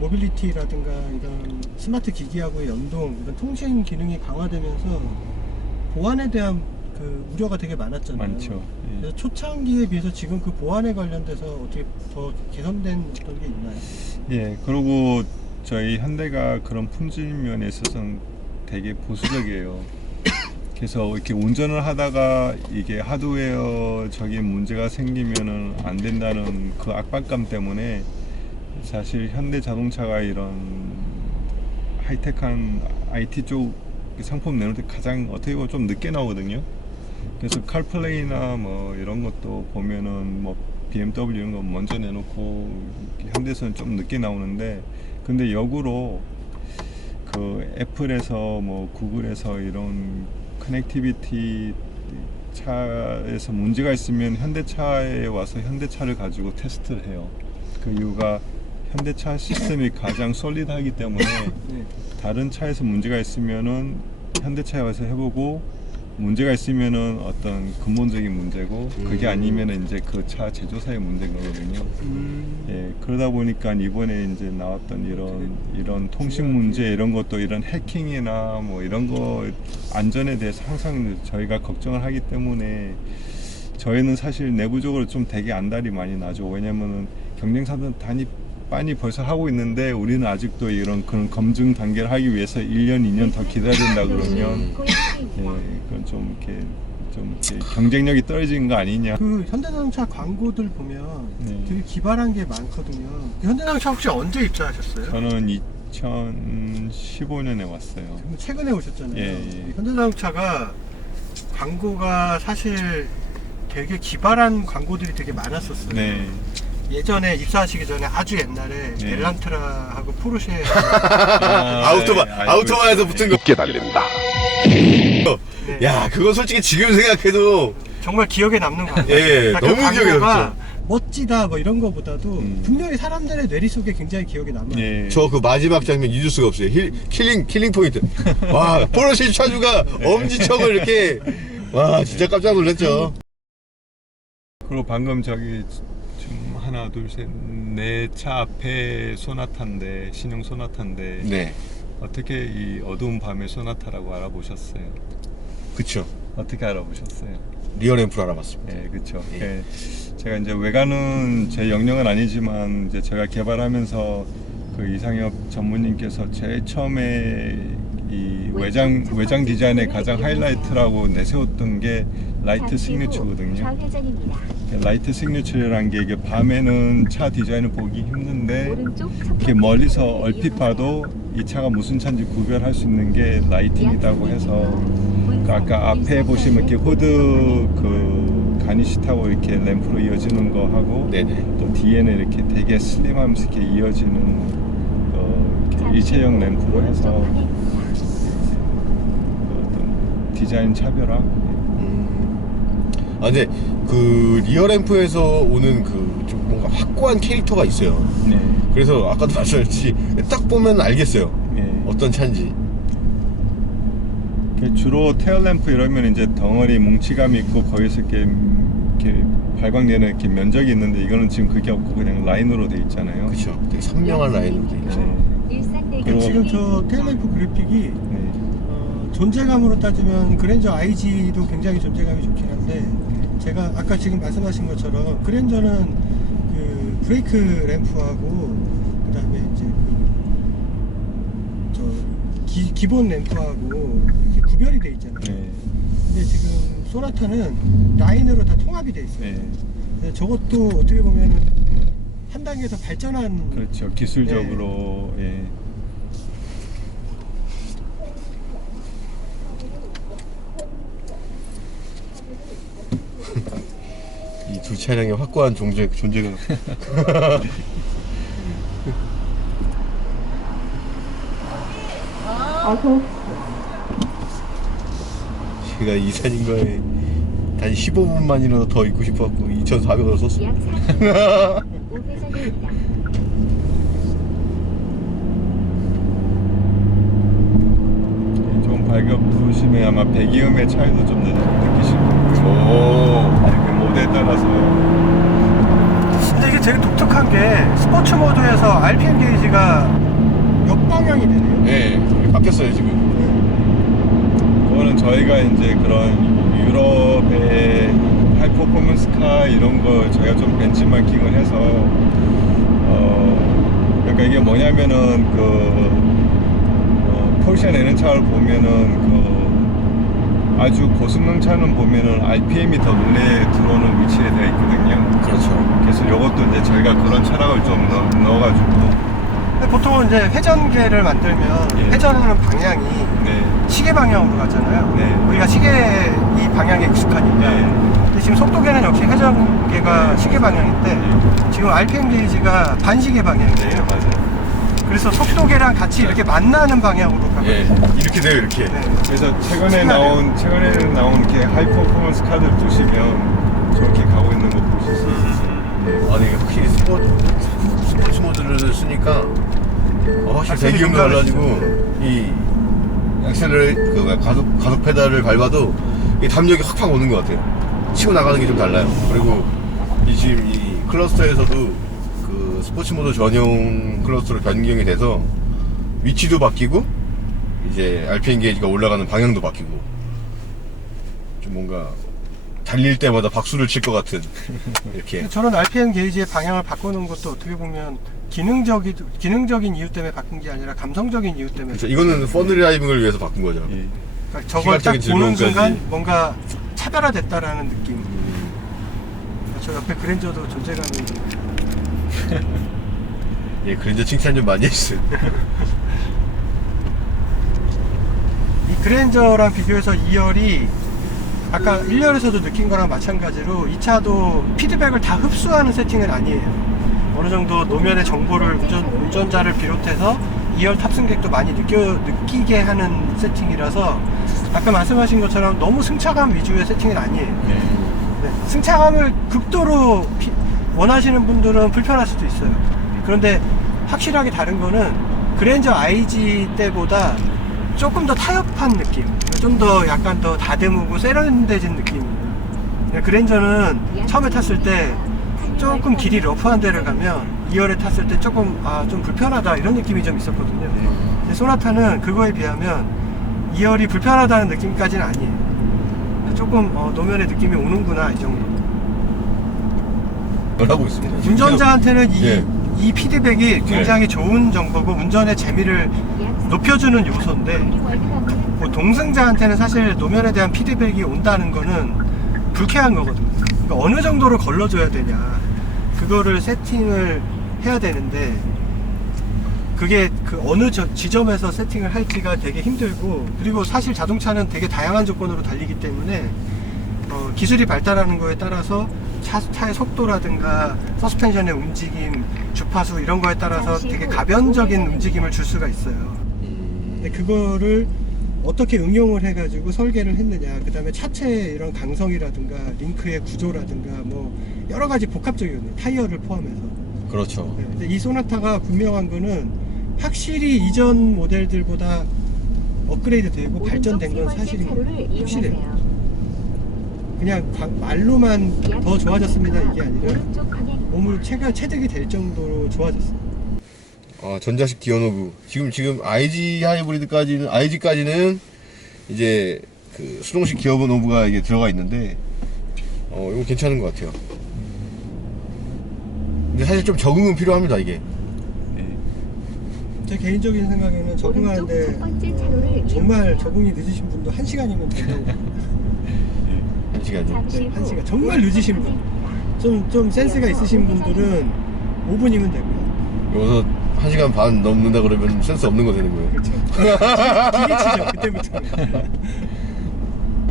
모빌리티라든가 이런 스마트 기기하고의 연동, 이런 통신 기능이 강화되면서 보안에 대한 그 우려가 되게 많았잖아요. 많죠. 예. 그래서 초창기에 비해서 지금 그 보안에 관련돼서 어떻게 더 개선된 어떤 게 있나요? 예, 그리고 저희 현대가 그런 품질 면에 있어서는 되게 보수적이에요. 그래서 이렇게 운전을 하다가 이게 하드웨어적인 문제가 생기면은 안 된다는 그 압박감 때문에 사실 현대 자동차가 이런 하이테크한 IT 쪽 상품 내놓을 때 가장 어떻게 보면 좀 늦게 나오거든요. 그래서 칼플레이나 뭐 이런 것도 보면은 뭐 BMW 이런 거 먼저 내놓고 현대에서는 좀 늦게 나오는데, 근데 역으로 그 애플에서 뭐 구글에서 이런 커넥티비티 차에서 문제가 있으면 현대차에 와서 현대차를 가지고 테스트를 해요. 그 이유가 현대차 시스템이 가장 솔리드하기 때문에 네. 다른 차에서 문제가 있으면은 현대차에 와서 해보고, 문제가 있으면은 어떤 근본적인 문제고 그게 아니면은 이제 그 차 제조사의 문제인 거거든요. 예, 그러다 보니까 이번에 이제 나왔던 이런 통신 문제 이런 것도, 이런 해킹이나 뭐 이런 거 안전에 대해서 항상 저희가 걱정을 하기 때문에 저희는 사실 내부적으로 좀 되게 안달이 많이 나죠. 왜냐면은 경쟁사들은 많이 벌써 하고 있는데 우리는 아직도 그런 검증 단계를 하기 위해서 1년, 2년 더 기다려야 된다 그러면 그건 좀 이렇게 경쟁력이 떨어지는 거 아니냐. 그 현대자동차 광고들 보면 네. 되게 기발한 게 많거든요. 현대자동차 혹시 언제 입사하셨어요? 저는 2015년에 왔어요. 최근에 오셨잖아요. 예. 현대자동차가 광고가 사실 되게 기발한 광고들이 되게 많았었어요. 네. 예전에 입사하시기 전에 아주 옛날에 네. 엘란트라하고 포르쉐 아우토바에서 붙은 거. 높게 달린다. 네. 야, 그건 솔직히 지금 생각해도 정말 기억에 남는 광고. 예, 너무 기억에 남죠. 멋지다 뭐 이런 거보다도 분명히 사람들의 뇌리 속에 굉장히 기억에 남아요. 예. 저 그 마지막 장면 잊을 수가 없어요. 킬링 포인트. 와, 포르쉐 차주가 엄지척을 이렇게, 와, 진짜 깜짝 놀랐죠. 그리고 방금 지금 하나, 둘, 셋, 네 차 앞에 소나타인데, 신형 소나타인데 네, 어떻게 이 어두운 밤에 소나타라고 알아보셨어요? 그쵸. 어떻게 알아보셨어요? 리어램프 알아봤습니다. 예, 그쵸. 예. 예. 제가 이제 외관은 제 영역은 아니지만 이제 제가 개발하면서 그 이상엽 전무님께서 제일 처음에 이 외장 디자인의 가장 하이라이트라고 내세웠던 게 라이트 시그니처거든요. 라이트 시그니처라는 게 이게 밤에는 차 디자인을 보기 힘든데 이렇게 멀리서 얼핏 봐도 이 차가 무슨 차인지 구별할 수 있는 게 라이팅이라고 해서, 그 아까 앞에 보시면 이렇게 후드 그 가니시타고 이렇게 램프로 이어지는 거 하고, 네네. 또 뒤에는 이렇게 되게 슬림하면서 이렇게 이어지는 이렇게 일체형 램프로 해서 어떤 디자인 차별화. 근데 그 리어램프에서 오는 그 좀 뭔가 확고한 캐릭터가 있어요. 네. 그래서 아까도 말씀드렸듯이 딱 보면 알겠어요. 예. 어떤 차인지. 주로 테일램프 이러면 이제 덩어리 뭉치감 있고 거기서 이렇게 발광되는 이렇게 면적이 있는데 이거는 지금 그게 없고 그냥 라인으로 돼 있잖아요. 그렇죠. 되게 선명한 라인으로 돼 있죠. 그리고- 지금 저 테일램프 그래픽이 네. 존재감으로 따지면 그랜저 IG도 굉장히 존재감이 좋긴 한데, 제가 아까 지금 말씀하신 것처럼 그랜저는 그 브레이크 램프하고 그 다음에 이제 기본 램프하고 이렇게 구별이 돼 있잖아요. 네. 근데 지금 소나타는 라인으로 다 통합이 돼 있어요. 네. 그래서 저것도 어떻게 보면 한 단계 더 발전한. 그렇죠. 기술적으로 예. 이 두 차량의 확고한 존재감. 제가 이사님과의 단 15분만이라도 더 있고 싶어갖고 2,400원을 썼어. 약 40분 우회전입니다. 좀 밝아보시면 아마 배기음의 차이도 좀 느끼실 거예요. 오. 그 모델에 따라서 근데 이게 되게 독특한 게 스포츠 모드에서 RPM 게이지가 역방향이 되네요. 네, 바뀌었어요 지금. 그거는 저희가 이제 그런 유럽의 하이퍼포먼스 카 이런 거 저희가 좀 벤치마킹을 해서 그러니까 이게 뭐냐면은 포르쉐 내는 차를 보면은 아주 고성능 차는 보면은 RPM이 더 눈에 들어오는 위치에 되어 있거든요. 그렇죠. 그래서 이것도 이제 저희가 그런 차량을 좀 넣어가지고 근데 보통은 이제 회전계를 만들면 예. 회전하는 방향이 네. 시계 방향으로 가잖아요. 네. 우리가 시계 이 방향에 익숙하니까. 네. 근데 지금 속도계는 역시 회전계가 시계 방향인데 지금 RPM 게이지가 반시계 방향이에요. 네, 맞아요. 그래서 속도계랑 같이 이렇게 만나는 방향으로 가고 예, 있어요. 이렇게 돼요 이렇게. 네. 그래서 최근에 나온 이렇게 하이퍼포먼스 카드를 보시면 저렇게 가고 있는 거 보실 수 있어요. 아니 확실히 스포츠 모드를 쓰니까 확실히 악셀이 배기음도 민감해지죠. 달라지고 이 액셀을 가속 페달을 밟아도 이 담력이 확 오는 것 같아요. 치고 나가는 게 좀 달라요. 그리고 지금 이 클러스터에서도 그 스포츠 모드 전용 클러스터로 변경이 돼서 위치도 바뀌고 이제 RPM 게이지가 올라가는 방향도 바뀌고 좀 뭔가 달릴 때마다 박수를 칠 것 같은 이렇게. 저는 RPM 게이지의 방향을 바꾸는 것도 어떻게 보면 기능적인 이유 때문에 바꾼 게 아니라 감성적인 이유 때문에. 그렇죠. 이거는 펀드라이빙을 위해서 바꾼 거죠. 예. 그러니까 저걸 딱 시각적인 보는 즐거움까지. 순간 뭔가 차별화됐다라는 느낌. 저 옆에 그랜저도 존재감이. 예, 그랜저 칭찬 좀 많이 해주세요. 이 그랜저랑 비교해서 2열이 아까 1열에서도 느낀 거랑 마찬가지로 이 차도 피드백을 다 흡수하는 세팅은 아니에요. 어느 정도 노면의 정보를 운전자를 비롯해서 2열 탑승객도 많이 느끼게 하는 세팅이라서 아까 말씀하신 것처럼 너무 승차감 위주의 세팅은 아니에요. 네. 네, 승차감을 극도로 원하시는 분들은 불편할 수도 있어요. 그런데 확실하게 다른 거는 그랜저 IG 때보다 조금 더 타협한 느낌, 좀 더 약간 더 다듬고 세련돼진 느낌이에요. 그랜저는 처음에 탔을 때 조금 길이 러프한 데를 가면 2열에 탔을 때 조금 좀 불편하다 이런 느낌이 좀 있었거든요. 근데 소나타는 그거에 비하면 2열이 불편하다는 느낌까지는 아니에요. 조금 노면의 느낌이 오는구나 이 정도. 하고 있습니다. 운전자한테는 예. 이 피드백이 굉장히 좋은 정보고 운전의 재미를 높여주는 요소인데 뭐 동승자한테는 사실 노면에 대한 피드백이 온다는 거는 불쾌한 거거든요. 그러니까 어느 정도로 걸러줘야 되냐 그거를 세팅을 해야 되는데 그게 그 어느 지점에서 세팅을 할지가 되게 힘들고, 그리고 사실 자동차는 되게 다양한 조건으로 달리기 때문에 기술이 발달하는 거에 따라서 차의 속도라든가 서스펜션의 움직임, 주파수 이런 거에 따라서 되게 가변적인 움직임을 줄 수가 있어요. 근데 그거를 어떻게 응용을 해가지고 설계를 했느냐, 그 다음에 차체 이런 강성이라든가 링크의 구조라든가 뭐 여러 가지 복합적이거든요. 타이어를 포함해서. 그렇죠. 근데 이 소나타가 분명한 거는 확실히 이전 모델들보다 업그레이드 되고 발전된 건 사실인 거예요. 확실해요. 그냥 말로만 더 좋아졌습니다 이게 아니라 몸을 체득이 될 정도로 좋아졌어요. 전자식 기어 노브. 지금 IG IG까지는 이제 그 수동식 기어 노브가 이게 들어가 있는데, 이거 괜찮은 것 같아요. 근데 사실 좀 적응은 필요합니다, 이게. 제 개인적인 생각에는 적응하는데 정말 적응이 늦으신 분도 1시간이면 된다고. 1시간이요? 네, 1시간. 정말 늦으신 분. 좀 센스가 있으신 분들은 5분이면 되고요. 여기서 1시간 반 넘는다 그러면 센스 없는 거 되는 거예요. 그렇죠. 기계치죠, 그때부터.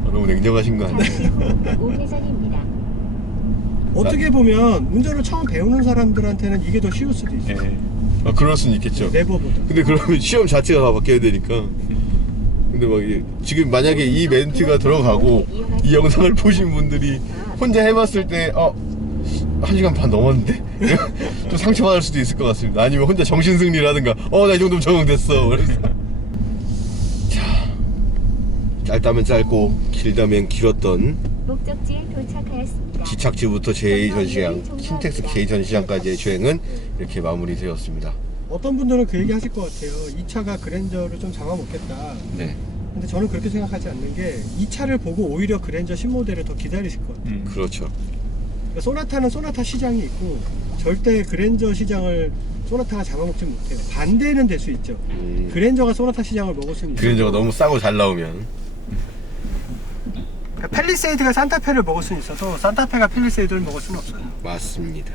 너무 냉정하신 거 아니에요? 우회전입니다. 어떻게 보면 운전을 처음 배우는 사람들한테는 이게 더 쉬울 수도 있어요. 그럴 수는 있겠죠. 네버보다. 근데 그러면 시험 자체가 다 바뀌어야 되니까. 근데 막 지금 만약에 이 멘트가 들어가고 이 영상을 보신 분들이 혼자 해봤을 때 1시간 반 넘었는데? 좀 상처받을 수도 있을 것 같습니다. 아니면 혼자 정신승리를 하든가 나 이 정도면 적응됐어. 그래서 자, 짧다면 짧고 길다면 길었던 목적지에 도착하였습니다. 지착지부터 제2전시장, 신텍스 제2전시장까지의 주행은 이렇게 마무리되었습니다. 어떤 분들은 그 얘기 하실 것 같아요. 이 차가 그랜저를 좀 잡아먹겠다. 네, 근데 저는 그렇게 생각하지 않는 게 이 차를 보고 오히려 그랜저 신모델을 더 기다리실 것 같아요. 그렇죠. 그러니까 소나타는 소나타 시장이 있고 절대 그랜저 시장을 소나타가 잡아먹지 못해요. 반대는 될 수 있죠. 그랜저가 소나타 시장을 먹을 수는 있어요. 그랜저가 너무 싸고 잘 나오면. 그러니까 팰리세이드가 산타페를 먹을 수는 있어도 산타페가 팰리세이드를 먹을 수는 없어요. 맞습니다.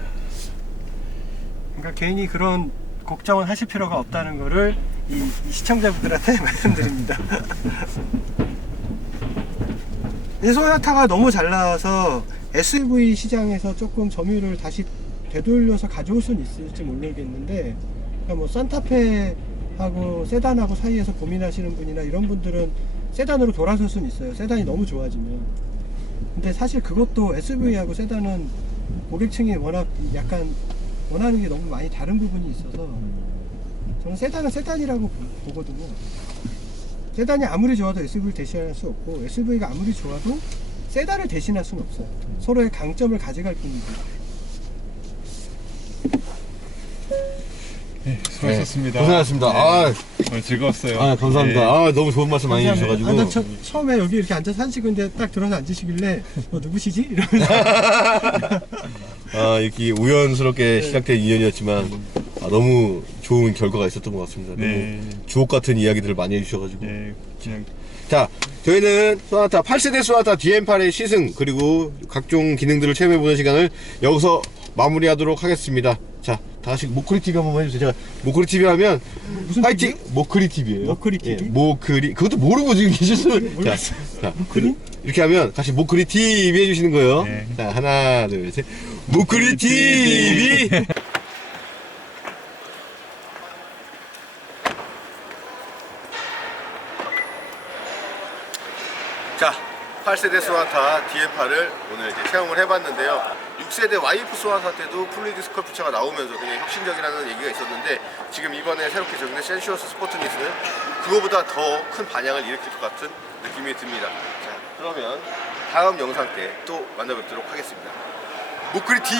그러니까 괜히 그런 걱정은 하실 필요가 없다는 거를 이 시청자분들한테 말씀드립니다. 이 소나타가 너무 잘 나와서 SUV 시장에서 조금 점유율을 다시 되돌려서 가져올 수는 있을지 모르겠는데, 그러니까 뭐 산타페하고 세단하고 사이에서 고민하시는 분이나 이런 분들은 세단으로 돌아설 수는 있어요. 세단이 너무 좋아지면. 근데 사실 그것도 SUV하고 세단은 고객층이 워낙 약간 원하는 게 너무 많이 다른 부분이 있어서 저는 세단은 세단이라고 보거든요. 세단이 아무리 좋아도 SUV를 대신할 수 없고 SUV가 아무리 좋아도 세단을 대신할 수는 없어요. 서로의 강점을 가져갈 뿐이죠. 네, 수고하셨습니다. 고생하셨습니다. 오늘 즐거웠어요. 감사합니다. 너무 좋은 말씀 많이 해주셔가지고. 나 처음에 여기 이렇게 앉아서 한시근데 딱 들어서 앉으시길래 누구시지? 이러면서 이렇게 우연스럽게 시작된 인연이었지만 너무 좋은 결과가 있었던 것 같습니다. 네. 너무 주옥 같은 이야기들을 많이 해주셔가지고. 그냥 자, 저희는 소나타 8세대 소나타 DM8의 시승 그리고 각종 기능들을 체험해보는 시간을 여기서 마무리하도록 하겠습니다. 자, 다시 모크리 TV 한번 해주세요. 제가 모크리 TV 하면 무슨 파이팅! TV요? 모크리 TV예요. 모크리 TV? 모크리 그것도 모르고 지금 계셨어요. 몰랐어요. 자, 모크리? 이렇게 하면 다시 모크리 TV 해주시는 거예요. 네. 자, 하나, 둘, 셋. 모크리 TV. 자, 8세대 소나타 DM8을 오늘 이제 체험을 해봤는데요. 6세대 와이프 소나타 때도 플루이드 스컬프처가 나오면서 굉장히 혁신적이라는 얘기가 있었는데, 지금 이번에 새롭게 적용된 센슈어스 스포트니스는 그거보다 더 큰 반향을 일으킬 것 같은 느낌이 듭니다. 자, 그러면 다음 영상 때 또 만나뵙도록 하겠습니다. 모크리 TV.